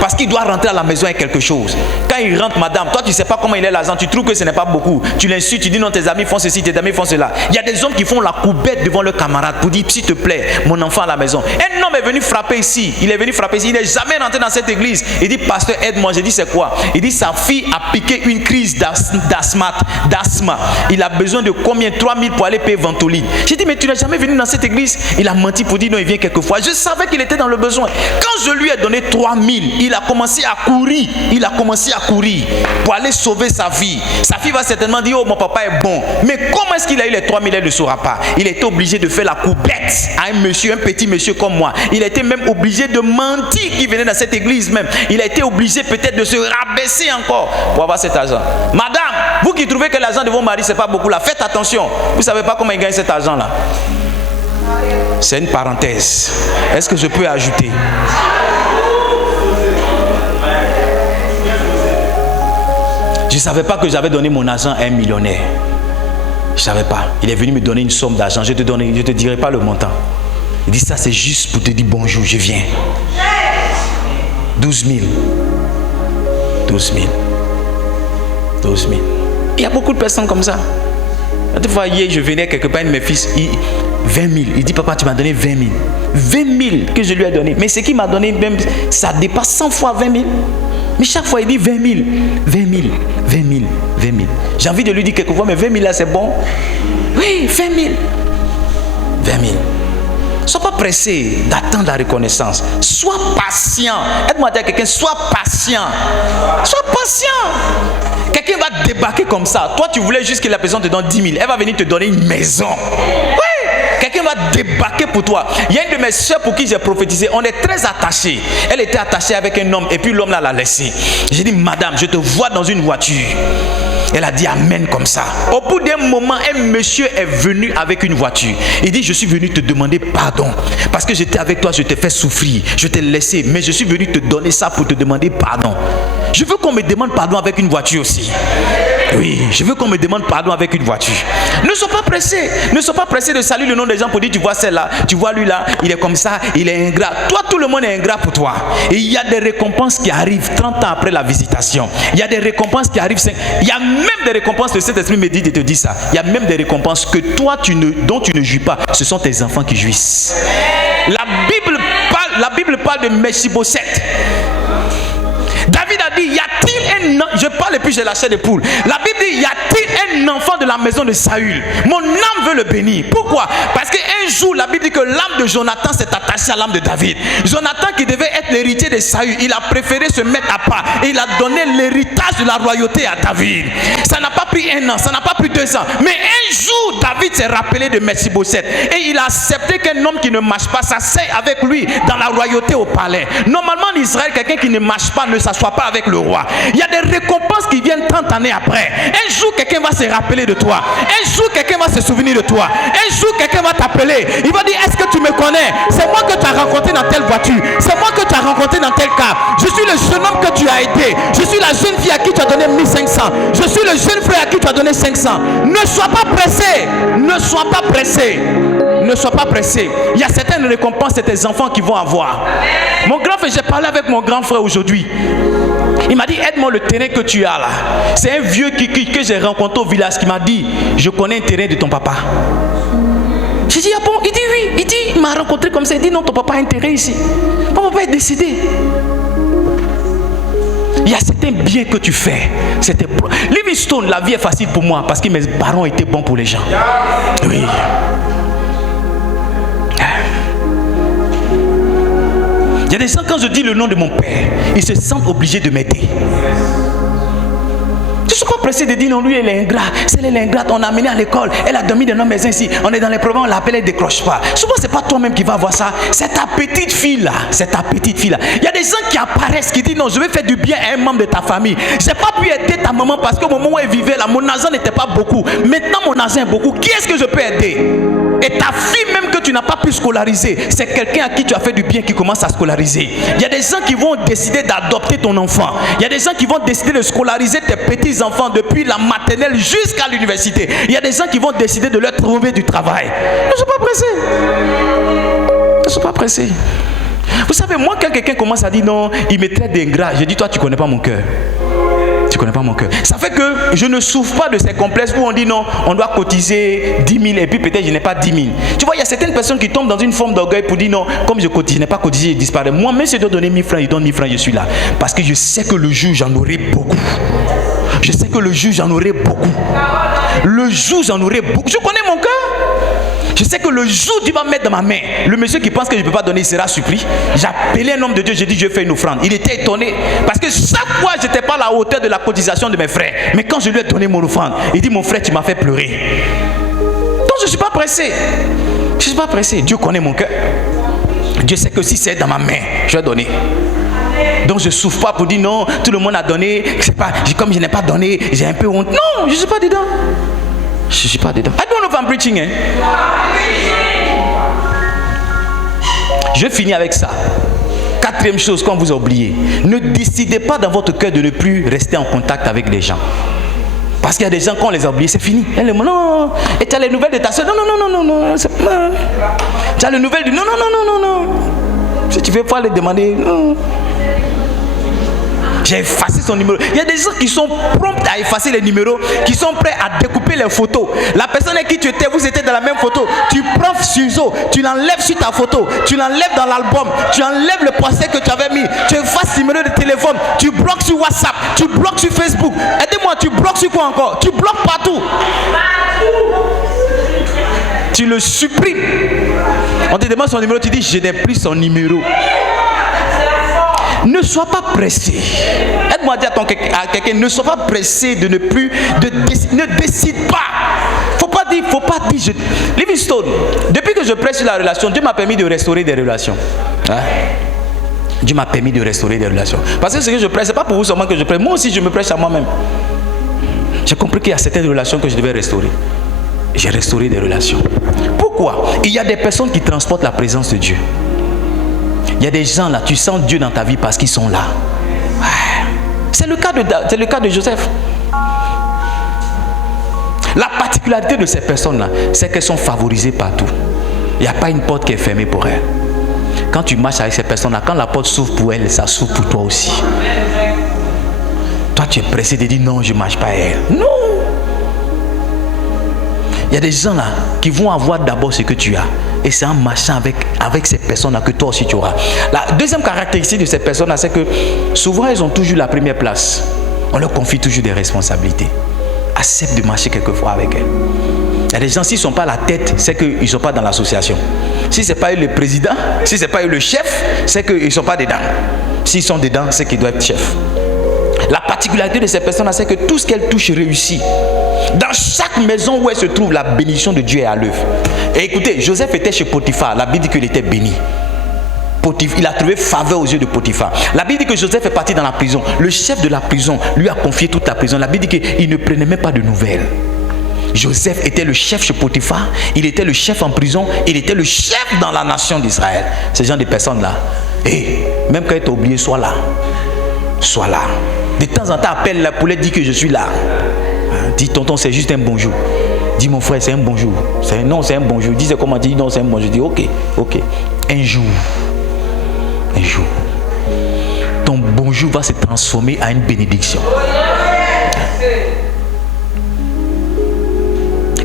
parce qu'il doit rentrer à la maison avec quelque chose. Quand il rentre, madame, toi tu ne sais pas comment il est l'argent, tu trouves que ce n'est pas beaucoup. Tu l'insultes, tu dis non, tes amis font ceci, tes amis font cela. Il y a des hommes qui font la coubette devant leurs camarades pour dire, s'il te plaît, mon enfant à la maison. Un homme est venu frapper ici. Il est venu frapper ici. Il n'est jamais rentré dans cette église. Il dit, pasteur, aide-moi. J'ai dit, c'est quoi? Il dit, sa fille a piqué une crise d'asthme. Il a besoin de combien? 3000 pour aller payer Ventoline. J'ai dit, mais tu n'es jamais venu dans cette église? Il a menti pour dire, non, il vient quelquefois. Je savais qu'il était dans le besoin. Quand je lui ai donné 3000, il a commencé à courir. Il a commencé à courir pour aller sauver sa fille. Sa fille va certainement dire, oh, mon papa est bon. Mais comment est-ce qu'il a eu les 3000? Elle ne saura pas. Il était obligé de faire la coupette à un monsieur, un petit monsieur comme moi. Il a été même obligé de mentir qu'il venait dans cette église même. Il a été obligé peut-être de se rabaisser encore pour avoir cet argent. Madame, vous qui trouvez que l'argent de vos maris, c'est pas beaucoup là, faites attention. Vous ne savez pas comment il gagne cet argent là. C'est une parenthèse. Est-ce que je peux ajouter? Je ne savais pas que j'avais donné mon argent à un millionnaire. Je ne savais pas. Il est venu me donner une somme d'argent. Je ne te dirai pas le montant. Il dit, ça c'est juste pour te dire bonjour, je viens. 12 000. 12 000. 12 000. Il y a beaucoup de personnes comme ça. Une fois, hier, je venais quelque part, un de mes fils, 20 000. Il dit, papa, tu m'as donné 20 000. 20 000 que je lui ai donné. Mais ce qu'il m'a donné, même, ça dépasse 100 fois 20 000. Mais chaque fois, il dit 20 000, 20 000, 20 000, 20 000. J'ai envie de lui dire quelquefois, mais 20 000 là, c'est bon. Oui, 20 000. 20 000. Sois pas pressé d'attendre la reconnaissance. Sois patient. Aide-moi à dire à quelqu'un, sois patient. Sois patient. Quelqu'un va débarquer comme ça. Toi, tu voulais juste que la personne te donne 10 000. Elle va venir te donner une maison. Oui. Quelqu'un va débarquer pour toi. Il y a une de mes soeurs pour qui j'ai prophétisé. On est très attachés. Elle était attachée avec un homme et puis l'homme là l'a laissé. J'ai dit, madame, je te vois dans une voiture. Elle a dit amen comme ça. Au bout d'un moment, un monsieur est venu avec une voiture. Il dit, je suis venu te demander pardon. Parce que j'étais avec toi, je t'ai fait souffrir. Je t'ai laissé. Mais je suis venu te donner ça pour te demander pardon. Je veux qu'on me demande pardon avec une voiture aussi. Oui, je veux qu'on me demande pardon avec une voiture. Ne sois pas pressé. Ne sois pas pressé de saluer le nom des gens pour dire, tu vois celle-là, tu vois lui là, il est comme ça, il est ingrat. Toi, tout le monde est ingrat pour toi. Et il y a des récompenses qui arrivent 30 ans après la visitation. Il y a des récompenses qui arrivent 5. Il y a même des récompenses, le Saint-Esprit me dit de te dire ça. Il y a même des récompenses que toi, dont tu ne jouis pas. Ce sont tes enfants qui jouissent. La Bible parle de Mephibosheth. David a dit, y a-t-il un... Je parle et puis j'ai la chair de poule. La Bible dit, y a-t-il un enfant de la maison de Saül? Mon âme veut le bénir. Pourquoi? Parce qu'un jour, la Bible dit que l'âme de Jonathan s'est attachée à l'âme de David. Jonathan, qui devait être l'héritier de Saül, il a préféré se mettre à part. Et il a donné l'héritage de la royauté à David. Ça n'a pas pris 1 an, ça n'a pas pris 2 ans. Mais un jour, David s'est rappelé de Mephibosheth. Et il a accepté qu'un homme qui ne marche pas s'asseye avec lui dans la royauté au palais. Normalement, en Israël, quelqu'un qui ne marche pas ne s'assoit pas avec le roi. Il y a des récompenses qui viennent 30 années après. Un jour, quelqu'un va se rappeler de toi. Un jour, quelqu'un va se souvenir de toi. Un jour, quelqu'un va t'appeler. Il va dire, est-ce que tu me connais? C'est moi que tu as rencontré dans telle voiture. C'est moi que tu as rencontré dans tel cas. Je suis le jeune homme que tu as aidé. Je suis la jeune fille à qui tu as donné 1500. Je suis le jeune frère à qui tu as donné 500. Ne sois pas pressé. Ne sois pas pressé. Ne sois pas pressé. Il y a certaines récompenses que tes enfants qui vont avoir. Mon grand frère, j'ai parlé avec mon grand frère aujourd'hui. Il m'a dit, aide-moi le terrain que tu as là. C'est un vieux que j'ai rencontré au village qui m'a dit, je connais un terrain de ton papa. J'ai dit, ah bon? Il dit oui. Il m'a rencontré comme ça. Il dit, non, ton papa a un terrain ici. Ton papa est décédé. Il y a certains biens que tu fais. Livingstone, la vie est facile pour moi parce que mes parents étaient bons pour les gens. Oui. Il y a des gens, quand je dis le nom de mon père, ils se sentent obligés de m'aider. Je ne suis pas pressé de dire non, lui elle est ingrat, c'est elle est ingrate, on a amené à l'école, elle a dormi dans nos maisons ici, on est dans les problèmes, on l'appelle, elle ne décroche pas. Souvent c'est pas toi-même qui vas voir ça, c'est ta petite fille là, Il y a des gens qui apparaissent, qui disent non, je vais faire du bien à un membre de ta famille. Je n'ai pas pu aider ta maman parce qu'au moment où elle vivait là, mon argent n'était pas beaucoup. Maintenant mon argent est beaucoup, qui est-ce que je peux aider? Et ta fille même que tu n'as pas pu scolariser, c'est quelqu'un à qui tu as fait du bien qui commence à scolariser. Il y a des gens qui vont décider d'adopter ton enfant. Il y a des gens qui vont décider de scolariser tes petits-enfants depuis la maternelle jusqu'à l'université. Il y a des gens qui vont décider de leur trouver du travail. Ne sois pas pressé. Ne sois pas pressé. Vous savez, moi quand quelqu'un commence à dire non, il me traite d'ingrat, je dis toi tu ne connais pas mon cœur. Tu ne connais pas mon cœur. Ça fait que je ne souffre pas de ces complexes où on dit non, on doit cotiser 10 000 et puis peut-être je n'ai pas 10 000. Tu vois, il y a certaines personnes qui tombent dans une forme d'orgueil pour dire non, comme je n'ai pas cotisé, je disparais. Moi, même si je dois donner 1000 francs, je donne 1000 francs, je suis là. Parce que je sais que le jour, j'en aurai beaucoup. Je sais que le jour, j'en aurai beaucoup. Le jour, j'en aurai beaucoup. Je connais mon cœur. Je sais que le jour où Dieu va mettre dans ma main, le monsieur qui pense que je ne peux pas donner, il sera surpris. J'ai appelé un homme de Dieu, j'ai dit je vais faire une offrande. Il était étonné parce que chaque fois je n'étais pas à la hauteur de la cotisation de mes frères. Mais quand je lui ai donné mon offrande, il dit mon frère, tu m'as fait pleurer. Donc je ne suis pas pressé. Je ne suis pas pressé. Dieu connaît mon cœur. Dieu sait que si c'est dans ma main, je vais donner. Donc je ne souffre pas pour dire non, tout le monde a donné. Pas, comme je n'ai pas donné, j'ai un peu honte. Non, je ne suis pas dedans. Je ne suis pas dedans. I don't know if I'm preaching. Hein? Je finis avec ça. Quatrième chose qu'on vous a oublié. Ne décidez pas dans votre cœur de ne plus rester en contact avec les gens. Parce qu'il y a des gens, quand on les a oubliés, c'est fini. Elle dit, non. Et tu as les nouvelles de ta soeur. Non. Tu as les nouvelles du non. Si tu veux pas les demander, non. J'ai effacé son numéro. Il y a des gens qui sont prompts à effacer les numéros, qui sont prêts à découper les photos. La personne avec qui tu étais, vous étiez dans la même photo. Tu prends ciseaux, tu l'enlèves sur ta photo, tu l'enlèves dans l'album, tu enlèves le poster que tu avais mis, tu effaces le numéro de téléphone, tu bloques sur WhatsApp, tu bloques sur Facebook. Aidez-moi, tu bloques sur quoi encore? Tu bloques partout. Tu le supprimes. On te demande son numéro, tu dis je n'ai plus son numéro. Ne sois pas pressé. Aide-moi à dire à quelqu'un, ne sois pas pressé de ne plus, ne décide pas. Faut pas dire. Livingstone, depuis que je prêche sur la relation, Dieu m'a permis de restaurer des relations. Hein? Dieu m'a permis de restaurer des relations. Parce que ce que je prêche, c'est pas pour vous seulement que je prêche. Moi aussi, je me prêche à moi-même. J'ai compris qu'il y a certaines relations que je devais restaurer. J'ai restauré des relations. Pourquoi? Il y a des personnes qui transportent la présence de Dieu. Il y a des gens là, tu sens Dieu dans ta vie parce qu'ils sont là. C'est le cas de Joseph. La particularité de ces personnes-là, c'est qu'elles sont favorisées partout. Il n'y a pas une porte qui est fermée pour elles. Quand tu marches avec ces personnes-là, quand la porte s'ouvre pour elles, ça s'ouvre pour toi aussi. Toi, tu es pressé de dire non, je ne marche pas à elle. Non. Il y a des gens là qui vont avoir d'abord ce que tu as. Et c'est en marchant avec ces personnes-là que toi aussi tu auras. La deuxième caractéristique de ces personnes-là, c'est que souvent elles ont toujours la première place. On leur confie toujours des responsabilités. Accepte de marcher quelquefois avec elles. Il y a des gens, s'ils ne sont pas à la tête, c'est qu'ils ne sont pas dans l'association. Si ce n'est pas eux le président, si ce n'est pas eux le chef, c'est qu'ils ne sont pas dedans. S'ils sont dedans, c'est qu'ils doivent être chefs. La particularité de ces personnes-là, c'est que tout ce qu'elles touchent réussit. Dans chaque maison où elle se trouve, la bénédiction de Dieu est à l'œuvre. Et écoutez, Joseph était chez Potiphar. La Bible dit qu'il était béni. Il a trouvé faveur aux yeux de Potiphar. La Bible dit que Joseph est parti dans la prison. Le chef de la prison lui a confié toute la prison. La Bible dit qu'il ne prenait même pas de nouvelles. Joseph était le chef chez Potiphar. Il était le chef en prison. Il était le chef dans la nation d'Israël. Ces gens de personnes-là. Et même quand il t'a oublié, sois là. Sois là. De temps en temps, appelle là pour lui dire que je suis là. Dis tonton, c'est juste un bonjour. Dis mon frère, c'est un bonjour. Non, c'est un bonjour. Dis comment dire, non, c'est un bonjour. Dis ok. Un jour, ton bonjour va se transformer en une bénédiction.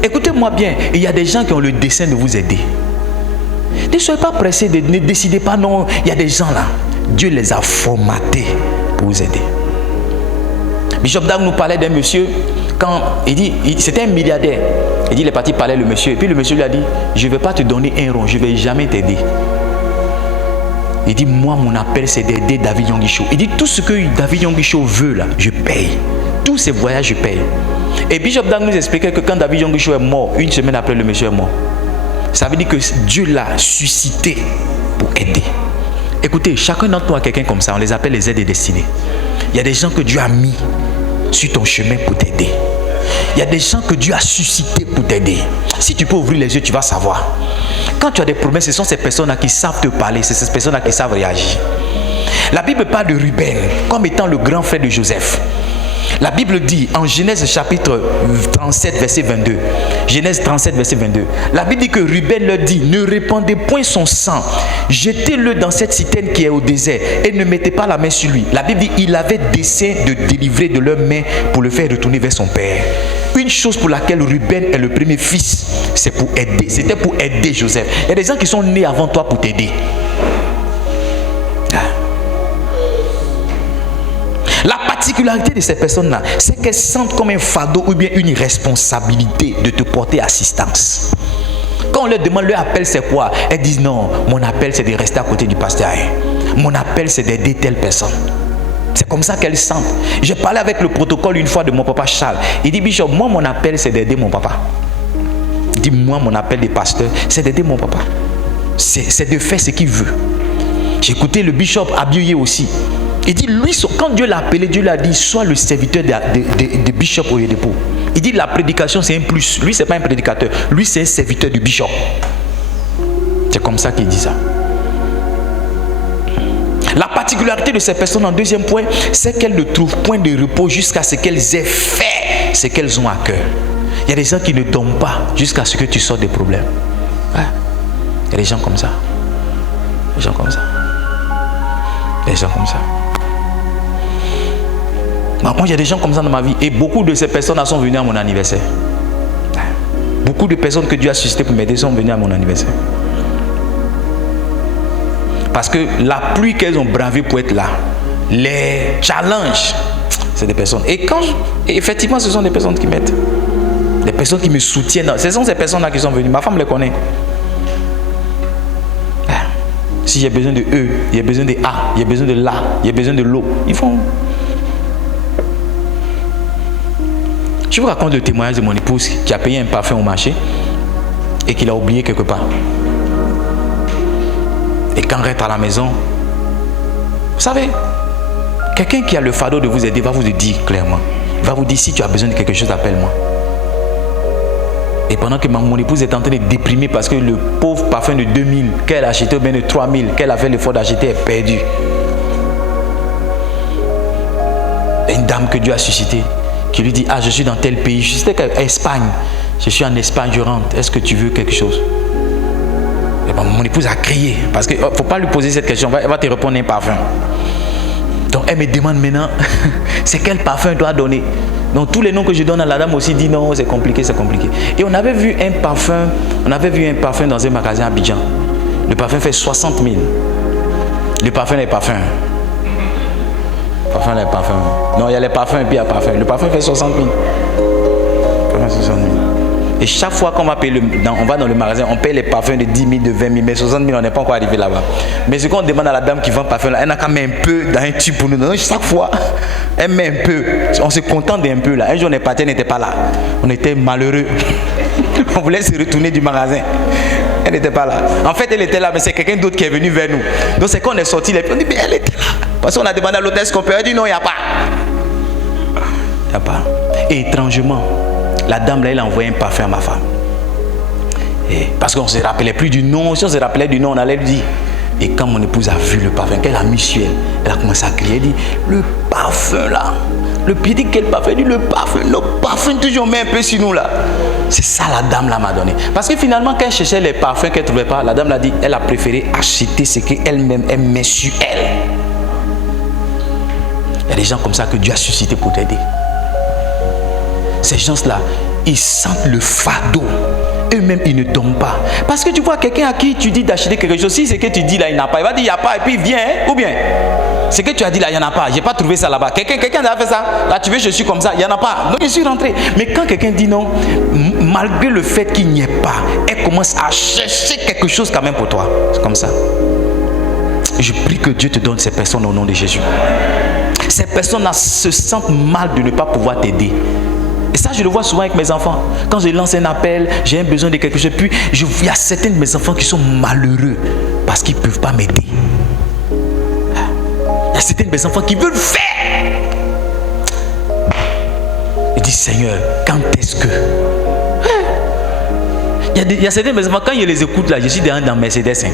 Écoutez-moi bien, il y a des gens qui ont le dessein de vous aider. Ne soyez pas pressés, ne décidez pas, non. Il y a des gens là, Dieu les a formatés pour vous aider. Bishop Dag nous parlait d'un monsieur, quand il dit, c'était un milliardaire. Il dit, il est parti parler le monsieur. Et puis le monsieur lui a dit, je ne vais pas te donner un rond, je ne vais jamais t'aider. Il dit, moi, mon appel, c'est d'aider David Yonggi-Cho. Il dit, tout ce que David Yonggi-Cho veut, là, je paye. Tous ses voyages, je paye. Et Bishop Dag nous expliquait que quand David Yonggi-Cho est mort, une semaine après, le monsieur est mort. Ça veut dire que Dieu l'a suscité pour aider. Écoutez, chacun d'entre nous a quelqu'un comme ça. On les appelle les aides destinées. Il y a des gens que Dieu a mis sur ton chemin pour t'aider. Il y a des gens que Dieu a suscités pour t'aider. Si tu peux ouvrir les yeux, tu vas savoir. Quand tu as des problèmes, ce sont ces personnes-là qui savent te parler. C'est ces personnes-là qui savent réagir. La Bible parle de Ruben comme étant le grand frère de Joseph. La Bible dit en Genèse chapitre 37 verset 22. Genèse 37 verset 22. La Bible dit que Ruben leur dit, ne répandez point son sang, jetez-le dans cette citerne qui est au désert et ne mettez pas la main sur lui. La Bible dit, il avait dessein de délivrer de leurs mains pour le faire retourner vers son père. une chose pour laquelle Ruben est le premier fils, c'est pour aider. C'était pour aider Joseph. Il y a des gens qui sont nés avant toi pour t'aider. La particularité de ces personnes-là, c'est qu'elles sentent comme un fardeau ou bien une responsabilité de te porter assistance. Quand on leur demande leur appel c'est quoi, elles disent non, mon appel c'est de rester à côté du pasteur. Mon appel c'est d'aider telle personne. C'est comme ça qu'elles sentent. J'ai parlé avec le protocole une fois de mon papa Charles. Il dit Bishop, moi mon appel c'est d'aider mon papa. Il dit moi mon appel des pasteurs c'est d'aider mon papa. C'est de faire ce qu'il veut. J'ai écouté le Bishop Abiyoye aussi. Il dit, lui, quand Dieu l'a appelé, Dieu l'a dit, sois le serviteur de Bishop Oyedepo. Il dit, la prédication, c'est un plus. Lui, ce n'est pas un prédicateur. Lui, c'est un serviteur du Bishop. C'est comme ça qu'il dit ça. La particularité de ces personnes, en deuxième point, c'est qu'elles ne trouvent point de repos jusqu'à ce qu'elles aient fait ce qu'elles ont à cœur. Il y a des gens qui ne dorment pas jusqu'à ce que tu sortes des problèmes. Ouais. Il y a des gens comme ça. Des gens comme ça. Des gens comme ça. Moi, il y a des gens comme ça dans ma vie. Et beaucoup de ces personnes sont venues à mon anniversaire. Beaucoup de personnes que Dieu a suscité pour m'aider sont venues à mon anniversaire. Parce que la pluie qu'elles ont bravée pour être là, les challenges, c'est des personnes. Et effectivement, ce sont des personnes qui m'aident. Des personnes qui me soutiennent. Ce sont ces personnes-là qui sont venues. Ma femme les connaît. Si j'ai besoin de E, il y a besoin de A, il y a besoin de La, il y a besoin de l'eau, ils font. Je vous raconte le témoignage de mon épouse qui a payé un parfum au marché et qui l'a oublié quelque part. Et quand elle rentre à la maison, vous savez, quelqu'un qui a le fardeau de vous aider va vous le dire clairement. Il va vous dire, si tu as besoin de quelque chose, appelle-moi. Et pendant que mon épouse est en train de déprimer parce que le pauvre parfum de 2000 qu'elle a acheté ou bien de 3000 qu'elle a fait l'effort d'acheter est perdu. Une dame que Dieu a suscitée qui lui dit, ah, je suis dans tel pays, je suis en Espagne, je suis en Espagne, je rentre, est-ce que tu veux quelque chose? Et ben, mon épouse a crié parce qu'il ne faut pas lui poser cette question, elle va te répondre un parfum. Donc elle me demande maintenant, c'est quel parfum elle doit donner? Donc tous les noms que je donne à la dame aussi dit non, c'est compliqué, c'est compliqué. Et on avait vu un parfum dans un magasin à Abidjan. Le parfum fait 60 000. Le parfum, les parfums. Parfum, les parfums. Non, il y a les parfums et puis il y a le parfum. Le parfum fait 60 000. Le parfum, 60 000. Et chaque fois qu'on va payer on va dans le magasin, on paye les parfums de 10 000, de 20 000, mais 60 000, on n'est pas encore arrivé là-bas. Mais ce qu'on demande à la dame qui vend le parfum, là, elle a quand même un peu dans un tube pour nous. Donc, chaque fois, elle met un peu. On se contente d'un peu là. Un jour, on est parti, elle n'était pas là. On était malheureux. On voulait se retourner du magasin. Elle n'était pas là. En fait, elle était là, mais c'est quelqu'un d'autre qui est venu vers nous. Donc, c'est quand on est sorti, on dit, mais elle était là. Parce qu'on a demandé à l'hôtesse qu'on peut. Elle dit, non, il n'y a pas. Il n'y a pas. Et étrangement, la dame là, elle a envoyé un parfum à ma femme. Et parce qu'on ne se rappelait plus du nom. Si on se rappelait du nom, on allait lui dire. Et quand mon épouse a vu le parfum, qu'elle a mis sur elle, elle a commencé à crier. Elle dit, le parfum là. Le pied dit quel parfum? Elle dit, le parfum toujours met un peu sur nous là. C'est ça la dame là m'a donné. Parce que finalement, quand elle cherchait les parfums qu'elle ne trouvait pas, la dame l'a dit, elle a préféré acheter ce qu'elle-même elle met sur elle. Il y a des gens comme ça que Dieu a suscité pour t'aider. Ces gens-là, ils sentent le fardeau. Eux-mêmes, ils ne dorment pas. Parce que tu vois quelqu'un à qui tu dis d'acheter quelque chose, si c'est que tu dis là, il n'a pas, il va dire il n'y a pas, et puis il vient, hein? Ou bien, c'est que tu as dit là, il n'y en a pas, je n'ai pas trouvé ça là-bas. Quelqu'un a fait ça, là tu veux, je suis comme ça, il n'y en a pas. Donc je suis rentré. Mais quand quelqu'un dit non, malgré le fait qu'il n'y ait pas, elle commence à chercher quelque chose quand même pour toi. C'est comme ça. Je prie que Dieu te donne ces personnes au nom de Jésus. Ces personnes-là se sentent mal de ne pas pouvoir t'aider. Et ça, je le vois souvent avec mes enfants. Quand je lance un appel, j'ai un besoin de quelque chose. Puis, il y a certains de mes enfants qui sont malheureux parce qu'ils ne peuvent pas m'aider. Il y a certains de mes enfants qui veulent faire. Ils disent, Seigneur, quand est-ce que... Il y a certains de mes enfants, quand je les écoute là, je suis dans Mercedes.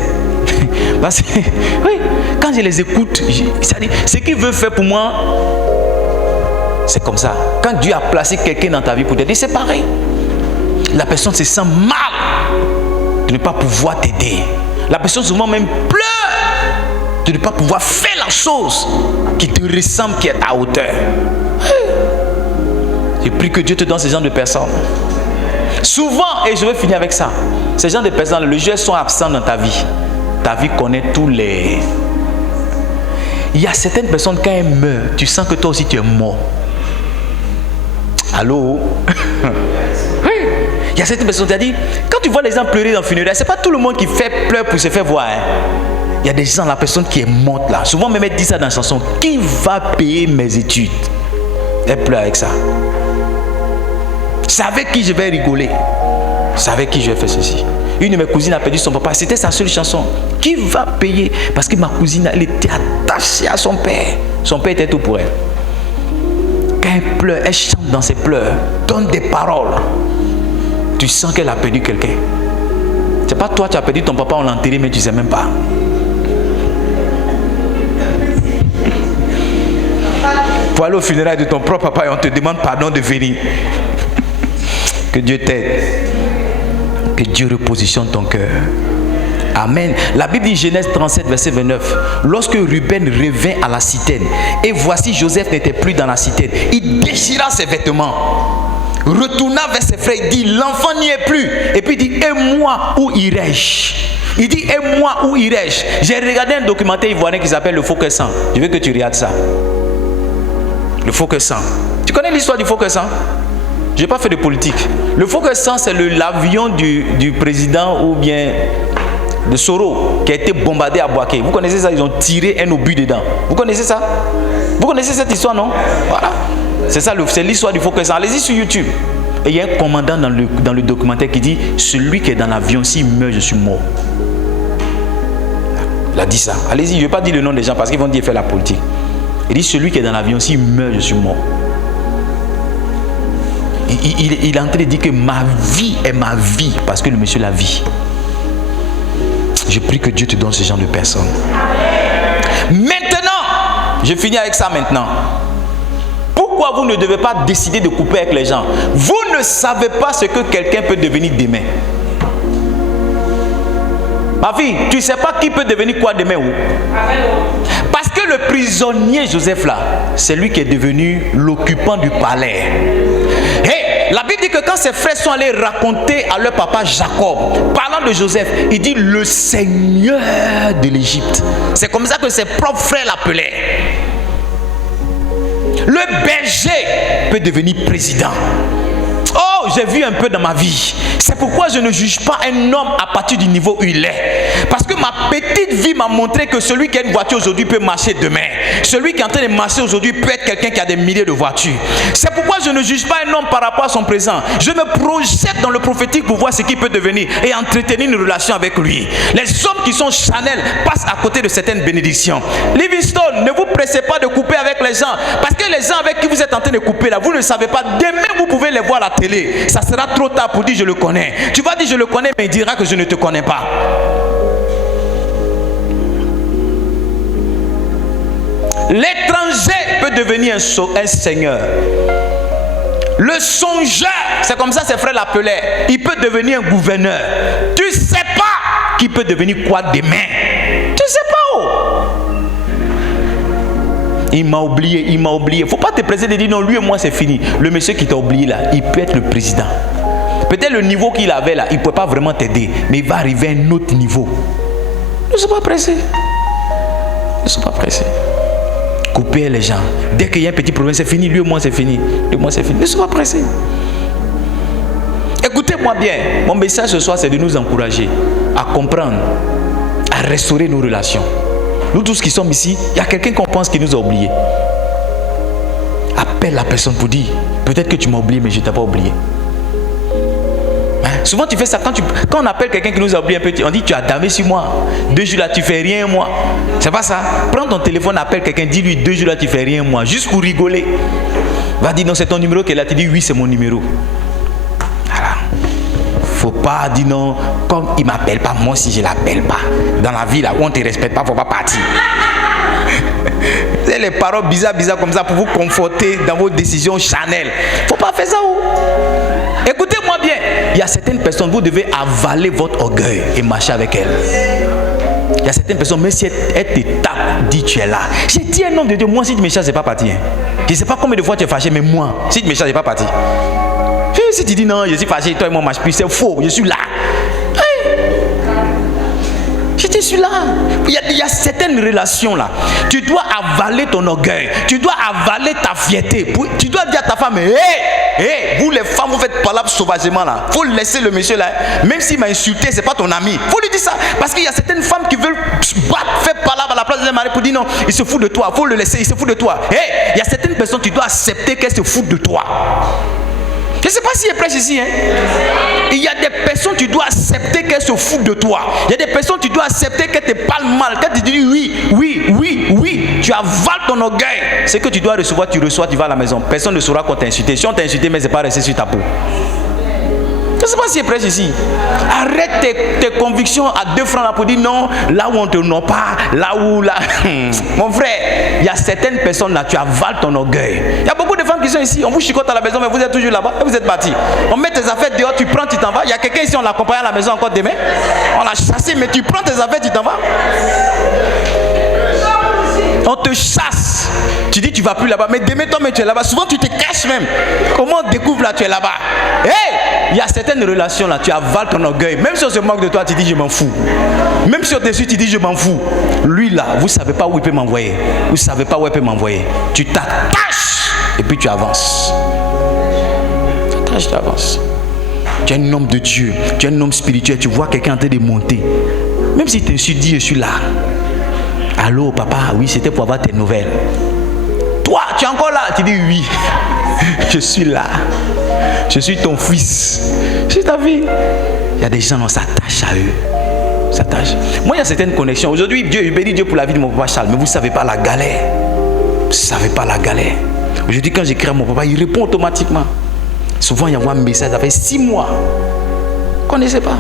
Parce que, oui, quand je les écoute, ce qu'ils veulent faire pour moi, c'est comme ça. Quand Dieu a placé quelqu'un dans ta vie pour t'aider, c'est pareil. La personne se sent mal de ne pas pouvoir t'aider. La personne souvent même pleure de ne pas pouvoir faire la chose qui te ressemble, qui est à hauteur. Je prie que Dieu te donne ce genre de personnes. Souvent, et je vais finir avec ça, ces gens de personnes, le jeu sont absents dans ta vie. Ta vie connaît tous les... Il y a certaines personnes, quand elles meurent, tu sens que toi aussi tu es mort. Allô? Oui. Il y a certaines personnes qui disent, quand tu vois les gens pleurer dans le funéraire, c'est pas tout le monde qui fait pleurer pour se faire voir. Hein. Il y a des gens, la personne qui est morte là. Souvent, même elle dit ça dans la chanson. Qui va payer mes études? Elle pleure avec ça. C'est avec qui je vais rigoler. C'est avec qui je vais faire ceci. Une de mes cousines a perdu son papa. C'était sa seule chanson. Qui va payer? Parce que ma cousine, elle était attachée à son père. Son père était tout pour elle. Quand elle pleure, elle chante dans ses pleurs. Donne des paroles. Tu sens qu'elle a perdu quelqu'un. C'est pas toi, tu as perdu ton papa, on l'a enterré, mais tu ne sais même pas. Pour aller au funérail de ton propre papa et on te demande pardon de venir. Que Dieu t'aide. Que Dieu repositionne ton cœur. Amen. La Bible dit Genèse 37, verset 29. Lorsque Ruben revint à la citerne, et voici Joseph n'était plus dans la citerne, il déchira ses vêtements, retourna vers ses frères, il dit l'enfant n'y est plus. Et puis il dit et moi où irai-je? Il dit et moi où irai-je? J'ai regardé un documentaire ivoirien qui s'appelle Le Faux-Cœur Sang. Je veux que tu regardes ça. Le Faux-Cœur Sang. Tu connais l'histoire du Faux-Cœur Sang? Je n'ai pas fait de politique. Le Faux-Cœur Sang, c'est l'avion du président ou bien de Soro qui a été bombardé à Boaké. Vous connaissez ça? Ils ont tiré un obus dedans. Vous connaissez ça? Vous connaissez cette histoire, non? Voilà. C'est ça, c'est l'histoire du Faux-Cœur Sang. Allez-y sur YouTube. Et il y a un commandant dans le documentaire qui dit celui qui est dans l'avion, s'il meurt, je suis mort. Il a dit ça. Allez-y, je ne vais pas dire le nom des gens parce qu'ils vont dire faire la politique. Il dit celui qui est dans l'avion, s'il meurt, je suis mort. Il est en train de dire que ma vie est ma vie parce que le monsieur la vit. Je prie que Dieu te donne ce genre de personnes. Maintenant, je finis avec ça maintenant. Pourquoi vous ne devez pas décider de couper avec les gens? Vous ne savez pas ce que quelqu'un peut devenir demain. Ma fille, tu ne sais pas qui peut devenir quoi demain où? Parce que le prisonnier Joseph là, c'est lui qui est devenu l'occupant du palais. Hey, la Bible dit que quand ses frères sont allés raconter à leur papa Jacob, parlant de Joseph, il dit le Seigneur de l'Égypte. C'est comme ça que ses propres frères l'appelaient. Le berger peut devenir président. Oh, j'ai vu un peu dans ma vie. C'est pourquoi je ne juge pas un homme à partir du niveau où il est. Parce que ma petite vie m'a montré que celui qui a une voiture aujourd'hui peut marcher demain. Celui qui est en train de marcher aujourd'hui peut être quelqu'un qui a des milliers de voitures. C'est pourquoi je ne juge pas un homme par rapport à son présent. Je me projette dans le prophétique pour voir ce qu'il peut devenir et entretenir une relation avec lui. Les hommes qui sont charnels passent à côté de certaines bénédictions. Livingstone, ne vous pressez pas de couper avec les gens. Parce que les gens avec qui vous êtes en train de couper là, vous ne savez pas. Demain, vous pouvez les voir à la télé. Ça sera trop tard pour dire je le connais. Tu vas dire je le connais, mais il dira que je ne te connais pas. L'étranger peut devenir un seigneur. Le songeur, c'est comme ça ses frères l'appelaient. Il peut devenir un gouverneur. Tu ne sais pas qui peut devenir quoi demain. Tu ne sais pas où. Il m'a oublié, il m'a oublié. Il ne faut pas te presser de dire non, lui et moi c'est fini. Le monsieur qui t'a oublié là, il peut être le président. Peut-être le niveau qu'il avait là, il ne peut pas vraiment t'aider. Mais il va arriver à un autre niveau. Ne sois pas pressé. Ne sois pas pressé. Couper les gens. Dès qu'il y a un petit problème, c'est fini. Lui et moi c'est fini. Lui et moi c'est fini. Ne sois pas pressé. Écoutez-moi bien. Mon message ce soir, c'est de nous encourager à comprendre, à restaurer nos relations. Nous tous qui sommes ici, il y a quelqu'un qu'on pense qui nous a oubliés. Appelle la personne pour dire, peut-être que tu m'as oublié, mais je ne t'ai pas oublié. Hein? Souvent tu fais ça, quand on appelle quelqu'un qui nous a oublié un peu, on dit tu as damé sur moi. 2 jours là, tu fais rien moi. C'est pas ça. Prends ton téléphone, appelle quelqu'un, dis-lui 2 jours là, tu fais rien moi. Juste pour rigoler. Va dire non, c'est ton numéro qui est là. Tu dis oui, c'est mon numéro. Voilà. Faut pas dire non, comme il m'appelle pas, moi si je l'appelle pas. Dans la vie là où on te respecte pas, faut pas partir. C'est les paroles bizarres comme ça pour vous conforter dans vos décisions charnelles. Faut pas faire ça. Écoutez-moi bien. Il y a certaines personnes, vous devez avaler votre orgueil et marcher avec elles. Il y a certaines personnes, même si elles te tapent, dit tu es là. J'ai dit un nom de Dieu, moi si tu me chasses, c'est pas parti. Hein. Je ne sais pas combien de fois tu es fâché, mais moi, si tu me chasses, c'est pas parti. Si tu dis non, je suis fâché, toi et moi, je c'est faux, je suis là. Je suis là. Il y a certaines relations là. Tu dois avaler ton orgueil. Tu dois avaler ta fierté. Tu dois dire à ta femme, vous les femmes, vous faites palabre sauvagement là. Faut laisser le monsieur là. Même s'il m'a insulté, c'est pas ton ami. Faut lui dire ça. Parce qu'il y a certaines femmes qui veulent faire palabre à la place de leur mari pour dire non, il se fout de toi. Faut le laisser, il se fout de toi. Il y a certaines personnes, tu dois accepter qu'elles se foutent de toi. Je ne sais pas si elle prêche ici. Hein? Il y a des personnes, tu dois accepter qu'elles se foutent de toi. Il y a des personnes, tu dois accepter qu'elles te parlent mal. Qu'elles te disent oui. Tu avales ton orgueil. Ce que tu dois recevoir, tu reçois, tu vas à la maison. Personne ne saura qu'on t'a insulté. Si on t'a insulté, mais ce n'est pas resté sur ta peau. Je ne sais pas si elle prêche ici. Arrête tes convictions à 2 francs là pour dire non, là où on ne te nomme pas, là où là. Mon frère, il y a certaines personnes là, tu avales ton orgueil. Il y a beaucoup de femmes qui sont ici, on vous chicote à la maison, mais vous êtes toujours là-bas et vous êtes partis. On met tes affaires dehors, tu prends, tu t'en vas. Il y a quelqu'un ici, on l'accompagne à la maison encore demain. On l'a chassé, mais tu prends tes affaires, tu t'en vas. On te chasse. Tu dis tu vas plus là-bas, mais demain toi mais tu es là-bas. Souvent tu te caches même. Comment on découvre là tu es là-bas? Il y a certaines relations là, tu avales ton orgueil. Même si on se moque de toi, tu dis je m'en fous. Même si on te suit, tu dis je m'en fous. Lui là, vous savez pas où il peut m'envoyer. Vous savez pas où il peut m'envoyer. Tu t'attaches et puis tu avances. Tu avances. Tu es un homme de Dieu, tu es un homme spirituel. Tu vois quelqu'un en train de monter. Même si tu t'insultes, dis je suis là. Allô papa, oui c'était pour avoir tes nouvelles. Toi tu es encore là, tu dis oui. Je suis là. Je suis ton fils. Je suis ta fille. Il y a des gens, on s'attache à eux. S'attache. Moi il y a certaines connexions. Aujourd'hui Dieu, je bénis Dieu pour la vie de mon papa Charles. Mais vous ne savez pas la galère. Vous ne savez pas la galère. Aujourd'hui quand j'écris à mon papa, il répond automatiquement. Souvent il envoie un message, ça fait 6 mois. Vous ne connaissez pas.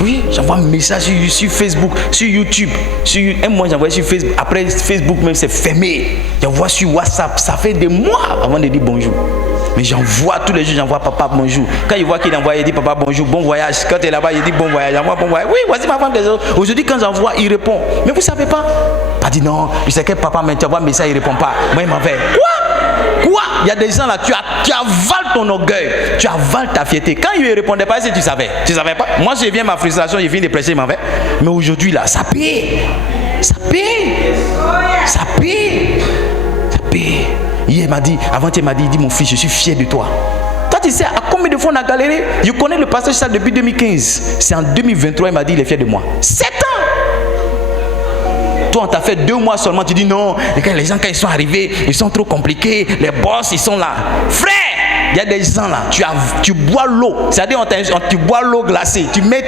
Oui, j'envoie un message sur Facebook, sur YouTube. Un mois, j'envoie sur Facebook. Après, Facebook même, c'est fermé. J'envoie sur WhatsApp. Ça fait des mois avant de dire bonjour. Mais j'envoie tous les jours, j'envoie papa bonjour. Quand il voit qu'il envoie, il dit papa bonjour, bon voyage. Quand il est là-bas, il dit bon voyage. J'envoie bon voyage. Oui, voici ma femme. Aujourd'hui, quand j'envoie, il répond. Mais vous ne savez pas? Pas dit non, je sais que papa, mais tu envoies un message, il ne répond pas. Moi, il m'en fait. Quoi? Il y a des gens là, tu avales ton orgueil, tu avales ta fierté. Quand il ne répondait pas, si tu savais. Tu savais pas? Moi, je viens ma frustration, j'ai fini de prêcher, il m'en fait. Mais aujourd'hui là, ça paie. Ça paie. Ça paie. Ça paie. Hier, il m'a dit, avant-hier, il m'a dit, il dit, mon fils, je suis fier de toi. Toi, tu sais, à combien de fois on a galéré? Je connais le pasteur Charles depuis 2015. C'est en 2023, il m'a dit, il est fier de moi. 7 ans. Toi, on t'a fait 2 mois seulement, tu dis non. Les gens, quand ils sont arrivés, ils sont trop compliqués. Les boss, ils sont là. Frère, il y a des gens là, tu bois l'eau. C'est-à-dire, tu bois l'eau glacée. Tu mets